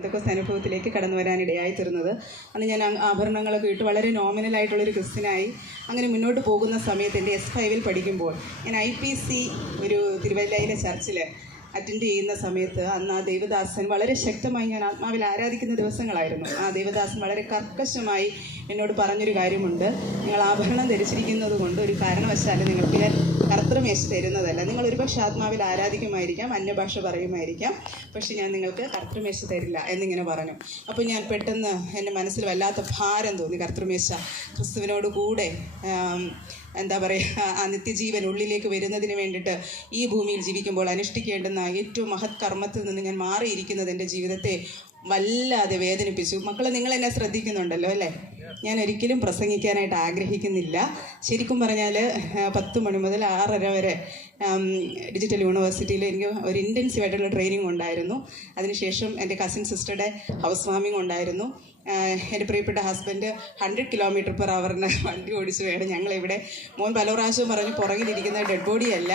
പെന്തക്കോസ്ത് അനുഭവത്തിലേക്ക് കടന്നു വരാനിടയായി തീർന്നത്. അന്ന് ഞാൻ ആഭരണങ്ങളൊക്കെ ഇട്ട് വളരെ നോമിനലായിട്ടുള്ളൊരു ക്രിസ്ത്യനായി അങ്ങനെ മുന്നോട്ട് പോകുന്ന സമയത്ത് എൻ്റെ S5 പഠിക്കുമ്പോൾ ഞാൻ IPC ഒരു തിരുവല്ലയിലെ ചർച്ചിൽ അറ്റൻഡ് ചെയ്യുന്ന സമയത്ത് അന്ന് ആ ദേവദാസൻ വളരെ ശക്തമായി, ഞാൻ ആത്മാവിൽ ആരാധിക്കുന്ന ദിവസങ്ങളായിരുന്നു, ആ ദേവദാസൻ വളരെ കർക്കശമായി എന്നോട് പറഞ്ഞൊരു കാര്യമുണ്ട്. നിങ്ങൾ ആഭരണം ധരിച്ചിരിക്കുന്നത് കൊണ്ട് ഒരു കാരണവശാലും നിങ്ങൾക്ക് ഞാൻ കർത്തൃമേശ തരുന്നതല്ല. നിങ്ങൾ ഒരുപക്ഷെ ആത്മാവിൽ ആരാധിക്കുമായിരിക്കാം, അന്യഭാഷ പറയുമായിരിക്കാം, പക്ഷെ ഞാൻ നിങ്ങൾക്ക് കർത്തൃമേശ തരില്ല എന്നിങ്ങനെ പറഞ്ഞു. അപ്പോൾ ഞാൻ പെട്ടെന്ന് എൻ്റെ മനസ്സിൽ വല്ലാത്ത ഭാരം തോന്നി. കർത്തൃമേശ ക്രിസ്തുവിനോട് കൂടെ എന്താ പറയുക, ആ നിത്യജീവൻ ഉള്ളിലേക്ക് വരുന്നതിന് വേണ്ടിയിട്ട് ഈ ഭൂമിയിൽ ജീവിക്കുമ്പോൾ അനുഷ്ഠിക്കേണ്ടുന്ന ഏറ്റവും മഹത് കർമ്മത്തിൽ നിന്ന് ഞാൻ മാറിയിരിക്കുന്നത് എൻ്റെ ജീവിതത്തെ വല്ലാതെ വേദനിപ്പിച്ചു. മക്കളെ, നിങ്ങൾ എന്നെ ശ്രദ്ധിക്കുന്നുണ്ടല്ലോ അല്ലേ? ഞാൻ ഒരിക്കലും പ്രസംഗിക്കാനായിട്ട് ആഗ്രഹിക്കുന്നില്ല. ശരിക്കും പറഞ്ഞാൽ 10 മണി മുതൽ 6:30 വരെ ഡിജിറ്റൽ യൂണിവേഴ്സിറ്റിയിൽ എനിക്ക് ഒരു ഇൻറ്റൻസീവായിട്ടുള്ള ട്രെയിനിങ് ഉണ്ടായിരുന്നു. അതിനുശേഷം എൻ്റെ കസിൻ സിസ്റ്ററുടെ ഹൗസ് വാമിംഗ് ഉണ്ടായിരുന്നു. എൻ്റെ പ്രിയപ്പെട്ട ഹസ്ബൻഡ് 100 km/h വണ്ടി ഓടിച്ചു വേണം. ഞങ്ങളിവിടെ മോൻ പല പ്രാവശ്യവും പറഞ്ഞു പുറകിലിരിക്കുന്ന ഡെഡ് ബോഡിയല്ല,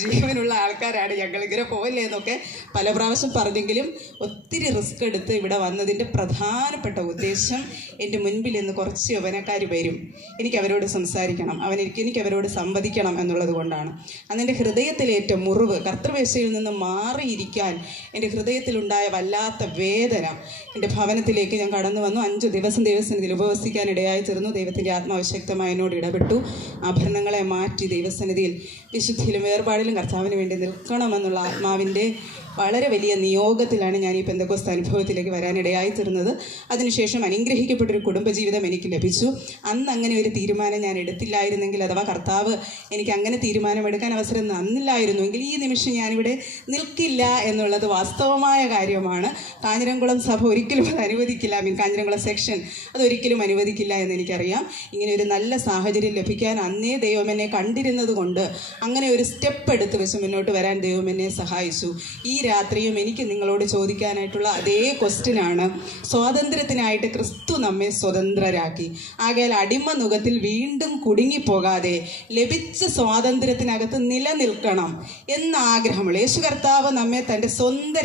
ജീവനുള്ള ആൾക്കാരാണ്, ഞങ്ങളിങ്ങനെ പോവില്ലേ എന്നൊക്കെ പല പ്രാവശ്യം പറഞ്ഞെങ്കിലും ഒത്തിരി റിസ്ക് എടുത്ത് ഇവിടെ വന്നതിൻ്റെ പ്രധാനപ്പെട്ട ഉദ്ദേശം എൻ്റെ മുൻപിൽ നിന്ന് കുറച്ച് യൗവനക്കാർ വരും, എനിക്ക് അവരോട് സംസാരിക്കണം, എനിക്ക് അവരോട് സംവദിക്കണം എന്നുള്ളത് കൊണ്ടാണ്. അന്നെൻ്റെ ഹൃദയത്തിലേറ്റ മുറിവ്, കർത്തൃവേശയിൽ നിന്ന് മാറിയിരിക്കാൻ എൻ്റെ ഹൃദയത്തിലുണ്ടായ വല്ലാത്ത വേദന എൻ്റെ ഭവനത്തിലേക്ക് ഞാൻ കടന്നു വന്നു. 5 ദിവസം ദൈവസന്നിധിയിൽ ഉപവസിക്കാൻ ഇടയായി തീർന്നു. ദൈവത്തിൻ്റെ ആത്മാവ് ശക്തമായി എന്നോട് ഇടപെട്ടു. ആഭരണങ്ങളെ മാറ്റി ദൈവസന്നിധിയിൽ വിശുദ്ധിയിലും വേർപാടിലും കർത്താവിന് വേണ്ടി നിൽക്കണമെന്നുള്ള ആത്മാവിൻ്റെ വളരെ വലിയ നിയോഗത്തിലാണ് ഞാൻ ഈ പെന്തക്കോസ്ത് അനുഭവത്തിലേക്ക് വരാനിടയായി തീർന്നത്. അതിനുശേഷം അനുഗ്രഹിക്കപ്പെട്ടൊരു കുടുംബജീവിതം എനിക്ക് ലഭിച്ചു. അന്ന് അങ്ങനെ ഒരു തീരുമാനം ഞാൻ എടുത്തില്ലായിരുന്നെങ്കിൽ, അഥവാ കർത്താവ് എനിക്ക് അങ്ങനെ തീരുമാനമെടുക്കാൻ അവസരം തന്നില്ലായിരുന്നുവെങ്കിൽ ഈ നിമിഷം ഞാനിവിടെ നിൽക്കില്ല എന്നുള്ളത് വാസ്തവമായ കാര്യമാണ്. കാഞ്ഞിരംകുളം സഭ ഒരിക്കലും അത് അനുവദിക്കില്ല, കാഞ്ഞിരംകുളം സെക്ഷൻ അതൊരിക്കലും അനുവദിക്കില്ല എന്ന് എനിക്കറിയാം. ഇങ്ങനെ ഒരു നല്ല സാഹചര്യം ലഭിക്കാൻ അന്നേ ദൈവം എന്നെ കണ്ടിരുന്നത് കൊണ്ട് അങ്ങനെ ഒരു സ്റ്റെപ്പ് എടുത്ത് വെച്ച് മുന്നോട്ട് വരാൻ ദൈവം എന്നെ സഹായിച്ചു. ഈ രാത്രിയും എനിക്ക് നിങ്ങളോട് ചോദിക്കാനായിട്ടുള്ള അതേ ക്വസ്റ്റ്യനാണ്. സ്വാതന്ത്ര്യത്തിനായിട്ട് ക്രിസ്തു നമ്മെ സ്വതന്ത്രരാക്കി. ആകയാൽ അടിമ നുകത്തിൽ വീണ്ടും കുടുങ്ങിപ്പോകാതെ ലഭിച്ച സ്വാതന്ത്ര്യത്തിനകത്ത് നിലനിൽക്കണം എന്ന ആഗ്രഹമുള്ള യേശു കർത്താവ് നമ്മെ തൻ്റെ സ്വന്തം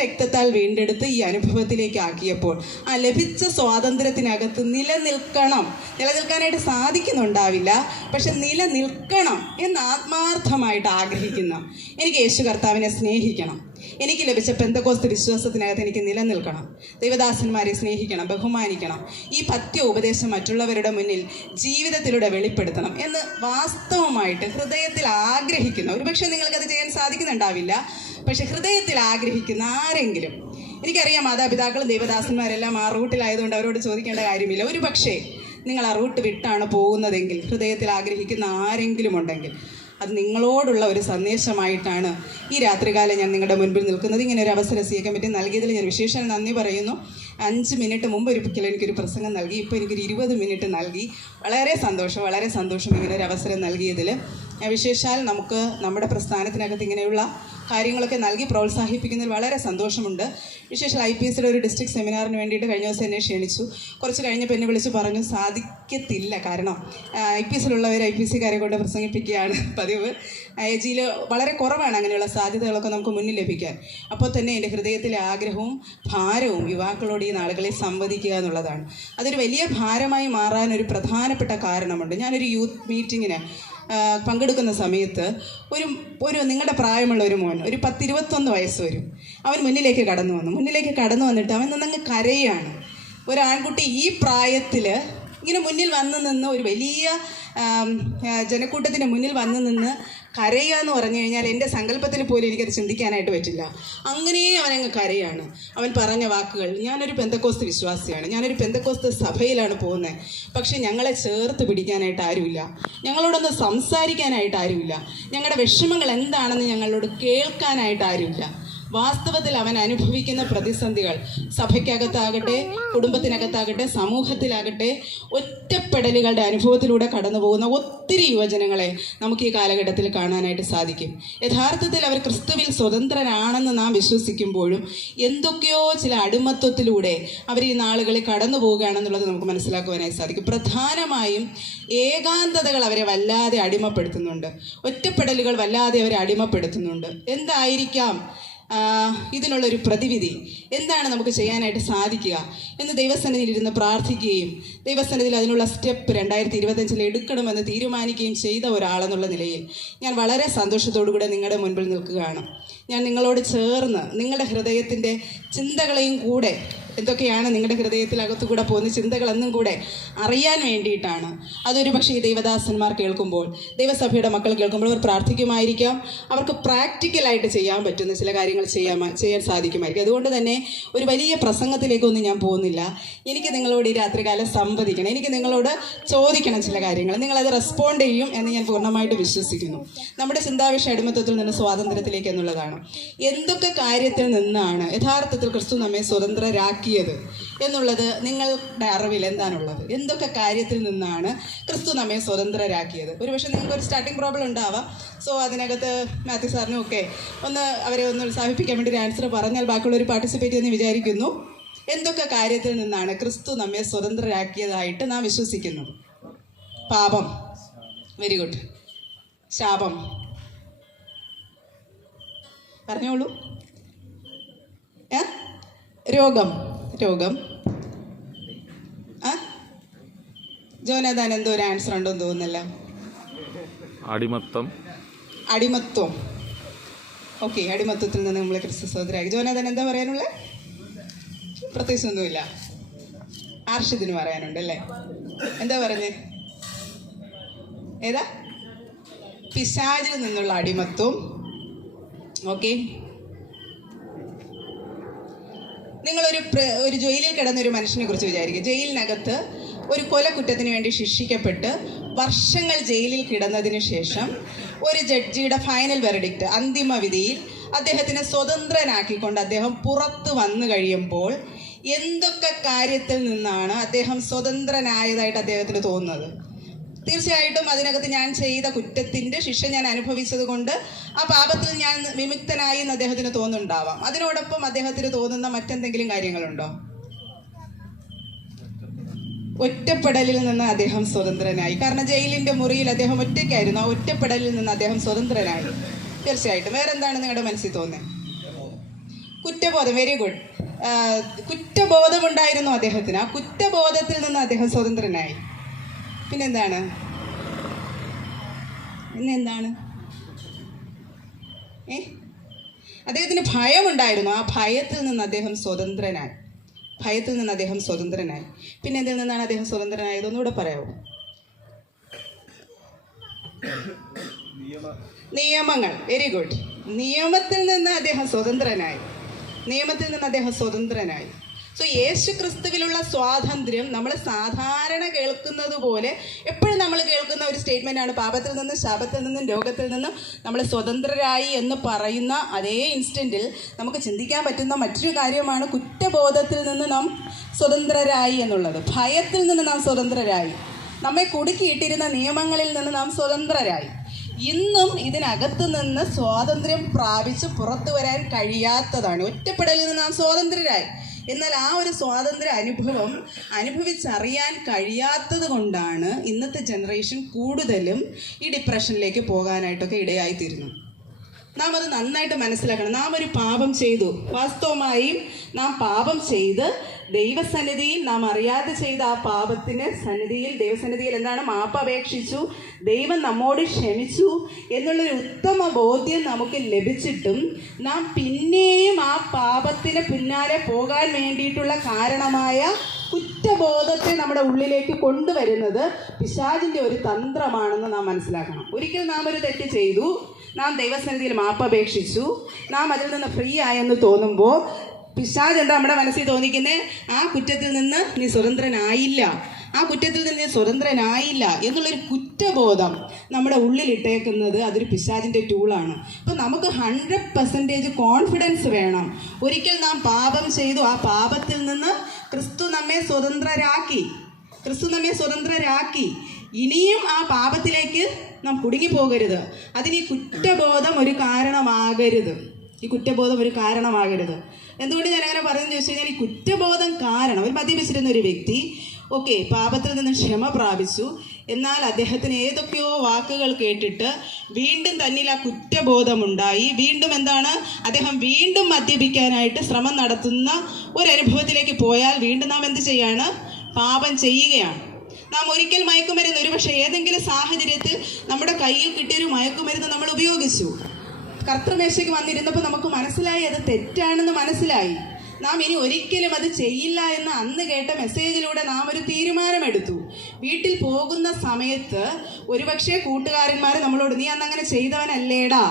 രക്തത്താൽ വീണ്ടെടുത്ത് ഈ അനുഭവത്തിലേക്ക് ആക്കിയപ്പോൾ ആ ലഭിച്ച സ്വാതന്ത്ര്യത്തിനകത്ത് നിലനിൽക്കാനായിട്ട് സാധിക്കുന്നുണ്ടാവില്ല, പക്ഷെ നിലനിൽക്കണം എന്ന് ആത്മാർത്ഥമായിട്ട് ആഗ്രഹിക്കുന്ന എനിക്ക് യേശു കർത്താവിനെ സ്നേഹിക്കണം, എനിക്ക് ലഭിച്ച പെന്തക്കോസ്ത് വിശ്വാസത്തിനകത്ത് എനിക്ക് നിലനിൽക്കണം, ദൈവദാസന്മാരെ സ്നേഹിക്കണം, ബഹുമാനിക്കണം, ഈ പഥ്യ ഉപദേശം മറ്റുള്ളവരുടെ മുന്നിൽ ജീവിതത്തിലൂടെ വെളിപ്പെടുത്തണം എന്ന് വാസ്തവമായിട്ട് ഹൃദയത്തിൽ ആഗ്രഹിക്കുന്ന, ഒരുപക്ഷെ നിങ്ങൾക്കത് ചെയ്യാൻ സാധിക്കുന്നുണ്ടാവില്ല, പക്ഷെ ഹൃദയത്തിൽ ആഗ്രഹിക്കുന്ന ആരെങ്കിലും, എനിക്കറിയാം മാതാപിതാക്കളും ദൈവദാസന്മാരെല്ലാം ആ റൂട്ടിലായതുകൊണ്ട് അവരോട് ചോദിക്കേണ്ട കാര്യമില്ല, ഒരു പക്ഷേ നിങ്ങൾ ആ റൂട്ട് വിട്ടാണ് പോകുന്നതെങ്കിൽ ഹൃദയത്തിൽ ആഗ്രഹിക്കുന്ന ആരെങ്കിലും ഉണ്ടെങ്കിൽ അത് നിങ്ങളോടുള്ള ഒരു സന്ദേശമായിട്ടാണ് ഈ രാത്രികാലം ഞാൻ നിങ്ങളുടെ മുൻപിൽ നിൽക്കുന്നത്. ഇങ്ങനെ ഒരു അവസരം സി കമ്മിറ്റി നൽകിയതിൽ ഞാൻ വിശേഷം നന്ദി പറയുന്നു. 5 മിനിറ്റ് മുമ്പ് ഒരിക്കലും എനിക്കൊരു പ്രസംഗം നൽകി, ഇപ്പോൾ എനിക്കൊരു 20 മിനിറ്റ് നൽകി. വളരെ സന്തോഷം ഇങ്ങനെ ഒരു അവസരം നൽകിയതിൽ. വിശേഷാൽ നമുക്ക് നമ്മുടെ പ്രസ്ഥാനത്തിനകത്ത് ഇങ്ങനെയുള്ള കാര്യങ്ങളൊക്കെ നൽകി പ്രോത്സാഹിപ്പിക്കുന്നതിൽ വളരെ സന്തോഷമുണ്ട്. വിശേഷം IPSയുടെ ഒരു ഡിസ്ട്രിക്ട് സെമിനാറിന് വേണ്ടിയിട്ട് കഴിഞ്ഞ ദിവസം എന്നെ ക്ഷണിച്ചു. കുറച്ച് കഴിഞ്ഞപ്പോൾ എന്നെ വിളിച്ച് പറഞ്ഞു സാധിക്കത്തില്ല, കാരണം IPSയിലുള്ളവർ IPSക്കാരെ കൊണ്ട് പ്രസംഗിപ്പിക്കുകയാണ് പതിവ്. AGയിൽ വളരെ കുറവാണ് അങ്ങനെയുള്ള സാധ്യതകളൊക്കെ നമുക്ക് മുന്നിൽ ലഭിക്കാൻ. അപ്പോൾ തന്നെ എൻ്റെ ഹൃദയത്തിലെ ആഗ്രഹവും ഭാരവും യുവാക്കളോട് ഈ നാളുകളിൽ സംവദിക്കുക എന്നുള്ളതാണ്. അതൊരു വലിയ ഭാരമായി മാറാൻ ഒരു പ്രധാനപ്പെട്ട കാരണമുണ്ട്. ഞാനൊരു യൂത്ത് മീറ്റിങ്ങിന് പങ്കെടുക്കുന്ന സമയത്ത് ഒരു നിങ്ങളുടെ പ്രായമുള്ള ഒരു മോൻ, ഒരു 10-21 വയസ്സ് വരും, അവൻ മുന്നിലേക്ക് കടന്നു വന്നിട്ട് അവൻ നിന്നങ്ങ് കരയാണ്. ഒരു ആൺകുട്ടി ഈ പ്രായത്തിൽ ഇങ്ങനെ മുന്നിൽ വന്നു നിന്ന് ഒരു വലിയ ജനക്കൂട്ടത്തിന് മുന്നിൽ വന്നു നിന്ന് കരയുക എന്ന് പറഞ്ഞു കഴിഞ്ഞാൽ എൻ്റെ സങ്കല്പത്തിൽ പോലും എനിക്കത് ചിന്തിക്കാനായിട്ട് പറ്റില്ല. അങ്ങനെ അവനങ്ങ് കരയാണ്. അവൻ പറഞ്ഞ വാക്കുകൾ, ഞാനൊരു പെന്തക്കോസ്ത് വിശ്വാസിയാണ്, ഞാനൊരു പെന്തക്കോസ്ത് സഭയിലാണ് പോകുന്നത്, പക്ഷെ ഞങ്ങളെ ചേർത്ത് പിടിക്കാനായിട്ട് ആരുമില്ല, ഞങ്ങളോടൊന്ന് സംസാരിക്കാനായിട്ട് ആരുമില്ല, ഞങ്ങളുടെ വിഷമങ്ങൾ എന്താണെന്ന് ഞങ്ങളോട് കേൾക്കാനായിട്ട് ആരുമില്ല. വാസ്തവത്തിൽ അവൻ അനുഭവിക്കുന്ന പ്രതിസന്ധികൾ സഭയ്ക്കകത്താകട്ടെ, കുടുംബത്തിനകത്താകട്ടെ, സമൂഹത്തിലാകട്ടെ, ഒറ്റപ്പെടലുകളുടെ അനുഭവത്തിലൂടെ കടന്നു പോകുന്ന ഒത്തിരി യുവജനങ്ങളെ നമുക്ക് ഈ കാലഘട്ടത്തിൽ കാണാനായിട്ട് സാധിക്കും. യഥാർത്ഥത്തിൽ അവർ ക്രിസ്തുവിൽ സ്വതന്ത്രരാണെന്ന് നാം വിശ്വസിക്കുമ്പോഴും എന്തൊക്കെയോ ചില അടിമത്വത്തിലൂടെ അവർ ഈ നാളുകളിൽ കടന്നു പോവുകയാണെന്നുള്ളത് നമുക്ക് മനസ്സിലാക്കുവാനായി സാധിക്കും. പ്രധാനമായും ഏകാന്തതകൾ അവരെ വല്ലാതെ അടിമപ്പെടുത്തുന്നുണ്ട്, ഒറ്റപ്പെടലുകൾ വല്ലാതെ അവരെ അടിമപ്പെടുത്തുന്നുണ്ട്. എന്തായിരിക്കാം ഇതിനുള്ളൊരു പ്രതിവിധി എന്താണ് നമുക്ക് ചെയ്യാനായിട്ട് സാധിക്കുക എന്ന് ദൈവസന്നിധിയിൽ ഇരുന്ന് പ്രാർത്ഥിക്കുകയും ദൈവസന്നിധിയിൽ അതിനുള്ള സ്റ്റെപ്പ് 2025 എടുക്കണമെന്ന് തീരുമാനിക്കുകയും ചെയ്ത ഒരാളെന്നുള്ള നിലയിൽ ഞാൻ വളരെ സന്തോഷത്തോടു കൂടെ നിങ്ങളുടെ മുൻപിൽ നിൽക്കുകയാണ്. ഞാൻ നിങ്ങളോട് ചേർന്ന് നിങ്ങളുടെ ഹൃദയത്തിൻ്റെ ചിന്തകളെയും കൂടെ, എന്തൊക്കെയാണ് നിങ്ങളുടെ ഹൃദയത്തിലകത്തു കൂടെ പോകുന്ന ചിന്തകളെന്നും കൂടെ അറിയാൻ വേണ്ടിയിട്ടാണ്. അതൊരു പക്ഷേ ഈ ദൈവദാസന്മാർ കേൾക്കുമ്പോൾ, ദൈവസഭയുടെ മക്കൾ കേൾക്കുമ്പോൾ അവർ പ്രാർത്ഥിക്കുമായിരിക്കാം, അവർക്ക് പ്രാക്ടിക്കലായിട്ട് ചെയ്യാൻ പറ്റുന്ന ചില കാര്യങ്ങൾ ചെയ്യാൻ സാധിക്കുമായിരിക്കും. അതുകൊണ്ട് തന്നെ ഒരു വലിയ പ്രസംഗത്തിലേക്കൊന്നും ഞാൻ പോകുന്നില്ല. എനിക്ക് നിങ്ങളോട് ഈ രാത്രികാലം സംവദിക്കണം, എനിക്ക് നിങ്ങളോട് ചോദിക്കണം ചില കാര്യങ്ങൾ, നിങ്ങളത് റെസ്പോണ്ട് ചെയ്യും എന്ന് ഞാൻ പൂർണ്ണമായിട്ട് വിശ്വസിക്കുന്നു. നമ്മുടെ ചിന്താവിഷയ അടിമത്തത്തിൽ നിന്ന് സ്വാതന്ത്ര്യത്തിലേക്ക് എന്നുള്ളതാണ്. എന്തൊക്കെ കാര്യത്തിൽ നിന്നാണ് യഥാർത്ഥത്തിൽ ക്രിസ്തു നമ്മെ സ്വതന്ത്രരാക്കിയത് എന്നുള്ളത് നിങ്ങളുടെ അറിവിൽ എന്താണുള്ളത്? എന്തൊക്കെ കാര്യത്തിൽ നിന്നാണ് ക്രിസ്തു നമ്മെ സ്വതന്ത്രരാക്കിയത്? ഒരുപക്ഷെ നിങ്ങൾക്ക് ഒരു സ്റ്റാർട്ടിംഗ് പ്രോബ്ലം ഉണ്ടാവാം. സോ അതിനകത്ത് മാത്യു സാറിനും ഒക്കെ അവരെ ഒന്ന് ഉത്സാഹിപ്പിക്കാൻ വേണ്ടി ഒരു ആൻസർ പറഞ്ഞാൽ ബാക്കിയുള്ളവർ പാർട്ടിസിപ്പേറ്റ് ചെയ്യുമെന്ന് വിചാരിക്കുന്നു. എന്തൊക്കെ കാര്യത്തിൽ നിന്നാണ് ക്രിസ്തു നമ്മെ സ്വതന്ത്രരാക്കിയതായിട്ട് നാം വിശ്വസിക്കുന്നത്? പാപം, വെരി ഗുഡ്. ശാപം, പറഞ്ഞോളൂ. രോഗം, ജോനാഥാൻ എന്തോ ഒരു ആൻസർ ഉണ്ടോന്ന് തോന്നുന്നില്ല. അടിമത്വം. ഓക്കെ, അടിമത്വത്തിൽ നിന്ന് നമ്മളെ ക്രിസ്തു സഹോദരാക്കി. ജോനാഥാൻ എന്താ പറയാനുള്ളത്? പ്രത്യേകിച്ചൊന്നുമില്ല. ആർഷിദിന് പറയാനുണ്ടല്ലേ? എന്താ പറഞ്ഞേ? ഏതാ? പിശാചിൽ നിന്നുള്ള അടിമത്വം. ഓക്കെ, നിങ്ങളൊരു ജയിലിൽ കിടന്നൊരു മനുഷ്യനെ കുറിച്ച് വിചാരിക്കുക. ജയിലിനകത്ത് ഒരു കൊലക്കുറ്റത്തിന് വേണ്ടി ശിക്ഷിക്കപ്പെട്ട് വർഷങ്ങൾ ജയിലിൽ കിടന്നതിന് ശേഷം ഒരു ജഡ്ജിയുടെ ഫൈനൽ വെർഡിക്റ്റ്, അന്തിമ വിധിയിൽ അദ്ദേഹത്തിനെ സ്വതന്ത്രനാക്കിക്കൊണ്ട് അദ്ദേഹം പുറത്ത് വന്നു കഴിയുമ്പോൾ എന്തൊക്കെ കാര്യത്തിൽ നിന്നാണ് അദ്ദേഹം സ്വതന്ത്രനായതായിട്ട് അദ്ദേഹത്തിന് തോന്നുന്നത്? തീർച്ചയായിട്ടും അതിനകത്ത് ഞാൻ ചെയ്ത കുറ്റത്തിൻ്റെ ശിക്ഷ ഞാൻ അനുഭവിച്ചത് കൊണ്ട് ആ പാപത്തിൽ ഞാൻ വിമുക്തനായി എന്ന് അദ്ദേഹത്തിന് തോന്നുന്നുണ്ടാവാം. അതിനോടൊപ്പം അദ്ദേഹത്തിന് തോന്നുന്ന മറ്റെന്തെങ്കിലും കാര്യങ്ങളുണ്ടോ? ഒറ്റപ്പെടലിൽ നിന്ന് അദ്ദേഹം സ്വതന്ത്രനായി. കാരണം ജയിലിൻ്റെ മുറിയിൽ അദ്ദേഹം ഒറ്റയ്ക്കായിരുന്നു. ആ ഒറ്റപ്പെടലിൽ നിന്ന് അദ്ദേഹം സ്വതന്ത്രനായി. തീർച്ചയായിട്ടും. വേറെന്താണ് നിങ്ങളുടെ മനസ്സിൽ തോന്നുന്നത്? കുറ്റബോധം, വെരി ഗുഡ്. കുറ്റബോധമുണ്ടായിരുന്നു അദ്ദേഹത്തിന്. ആ കുറ്റബോധത്തിൽ നിന്ന് അദ്ദേഹം സ്വതന്ത്രനായി. പിന്നെന്താണ്? അദ്ദേഹത്തിന് ഭയമുണ്ടായിരുന്നു. ആ ഭയത്തിൽ നിന്ന് അദ്ദേഹം സ്വതന്ത്രനായി. പിന്നെ എന്തിൽ നിന്നാണ് അദ്ദേഹം സ്വതന്ത്രനായത്? ഒന്നുകൂടെ പറയാമോ? നിയമങ്ങൾ, വെരി ഗുഡ്. നിയമത്തിൽ നിന്ന് അദ്ദേഹം സ്വതന്ത്രനായി. സോ യേശു ക്രിസ്തുവിലുള്ള സ്വാതന്ത്ര്യം നമ്മൾ സാധാരണ കേൾക്കുന്നത് പോലെ എപ്പോഴും നമ്മൾ കേൾക്കുന്ന ഒരു സ്റ്റേറ്റ്മെൻറ്റാണ്. പാപത്തിൽ നിന്നും ശാപത്തിൽ നിന്നും രോഗത്തിൽ നിന്നും നമ്മൾ സ്വതന്ത്രരായി എന്ന് പറയുന്ന അതേ ഇൻസ്റ്റൻറ്റിൽ നമുക്ക് ചിന്തിക്കാൻ പറ്റുന്ന മറ്റൊരു കാര്യമാണ് കുറ്റബോധത്തിൽ നിന്ന് നാം സ്വതന്ത്രരായി എന്നുള്ളത്. ഭയത്തിൽ നിന്ന് നാം സ്വതന്ത്രരായി. നമ്മെ കുടുക്കിയിട്ടിരുന്ന നിയമങ്ങളിൽ നിന്ന് നാം സ്വതന്ത്രരായി. ഇന്നും ഇതിനകത്ത് നിന്ന് സ്വാതന്ത്ര്യം പ്രാപിച്ച് പുറത്തു വരാൻ കഴിയാത്തതാണ്. ഒറ്റപ്പെടലിൽ നിന്ന് നാം സ്വതന്ത്രരായി. എന്നാൽ ആ ഒരു സ്വാതന്ത്ര്യ അനുഭവം അനുഭവിച്ചറിയാൻ കഴിയാത്തത് കൊണ്ടാണ് ഇന്നത്തെ ജനറേഷൻ കൂടുതലും ഈ ഡിപ്രഷനിലേക്ക് പോകാനായിട്ടൊക്കെ ഇടയായിത്തീരുന്നു. നാം അത് നന്നായിട്ട് മനസ്സിലാക്കണം. നാം ഒരു പാപം ചെയ്തു, വാസ്തവമായും നാം പാപം ചെയ്ത് ദൈവസന്നിധിയിൽ നാം അറിയാതെ ചെയ്ത ആ പാപത്തിന് ദൈവസന്നിധിയിൽ എന്താണ് മാപ്പപേക്ഷിച്ചു, ദൈവം നമ്മോട് ക്ഷമിച്ചു എന്നുള്ളൊരു ഉത്തമ ബോധ്യം നമുക്ക് ലഭിച്ചിട്ടും നാം പിന്നെയും ആ പാപത്തിന് പിന്നാലെ പോകാൻ വേണ്ടിയിട്ടുള്ള കാരണമായ കുറ്റബോധത്തെ നമ്മുടെ ഉള്ളിലേക്ക് കൊണ്ടുവരുന്നത് പിശാചിൻ്റെ ഒരു തന്ത്രമാണെന്ന് നാം മനസ്സിലാക്കണം. ഒരിക്കൽ നാം ഒരു തെറ്റ് ചെയ്തു, നാം ദൈവസന്നിധിയിൽ മാപ്പപേക്ഷിച്ചു, നാം അതിൽ നിന്ന് ഫ്രീ ആയെന്ന് തോന്നുമ്പോൾ പിശാച് എന്താ നമ്മുടെ മനസ്സിൽ തോന്നിക്കുന്നത്? ആ കുറ്റത്തിൽ നിന്ന് നീ സ്വതന്ത്രനായില്ല എന്നുള്ളൊരു കുറ്റബോധം നമ്മുടെ ഉള്ളിലിട്ടേക്കുന്നത് അതൊരു പിശാചിൻ്റെ ടൂളാണ്. അപ്പം നമുക്ക് 100% കോൺഫിഡൻസ് വേണം. ഒരിക്കൽ നാം പാപം ചെയ്തു, ആ പാപത്തിൽ നിന്ന് ക്രിസ്തു നമ്മെ സ്വതന്ത്രരാക്കി. ഇനിയും ആ പാപത്തിലേക്ക് നാം കുടുങ്ങിപ്പോകരുത്. അതിന് ഈ കുറ്റബോധം ഒരു കാരണമാകരുത്. എന്തുകൊണ്ട് ഞാൻ അങ്ങനെ പറയുന്നത് ചോദിച്ചു കഴിഞ്ഞാൽ, ഈ കുറ്റബോധം കാരണം ഒരു മദ്യപിച്ചിരുന്ന ഒരു വ്യക്തി പാപത്തിൽ നിന്ന് ക്ഷമ പ്രാപിച്ചു. എന്നാൽ അദ്ദേഹത്തിന് ഏതൊക്കെയോ വാക്കുകൾ കേട്ടിട്ട് വീണ്ടും തന്നിൽ ആ കുറ്റബോധമുണ്ടായി. വീണ്ടും എന്താണ്, അദ്ദേഹം വീണ്ടും മദ്യപിക്കാനായിട്ട് ശ്രമം നടത്തുന്ന ഒരനുഭവത്തിലേക്ക് പോയാൽ വീണ്ടും നാം എന്ത് ചെയ്യാണ്? പാപം ചെയ്യുകയാണ്. നാം ഒരിക്കൽ മയക്കുമരുന്ന്, ഒരുപക്ഷെ ഏതെങ്കിലും സാഹചര്യത്തിൽ നമ്മുടെ കയ്യിൽ കിട്ടിയൊരു മയക്കുമരുന്ന് നമ്മൾ ഉപയോഗിച്ചു. കർത്തൃമേശയ്ക്ക് വന്നിരുന്നപ്പോൾ നമുക്ക് മനസ്സിലായി അത് തെറ്റാണെന്ന് മനസ്സിലായി. നാം ഇനി ഒരിക്കലും അത് ചെയ്യില്ല എന്ന് അന്ന് കേട്ട മെസ്സേജിലൂടെ നാം ഒരു തീരുമാനമെടുത്തു. വീട്ടിൽ പോകുന്ന സമയത്ത് ഒരുപക്ഷെ കൂട്ടുകാരന്മാർ നമ്മളോട് നീ അന്ന് അങ്ങനെ ചെയ്തവനല്ലേടാ,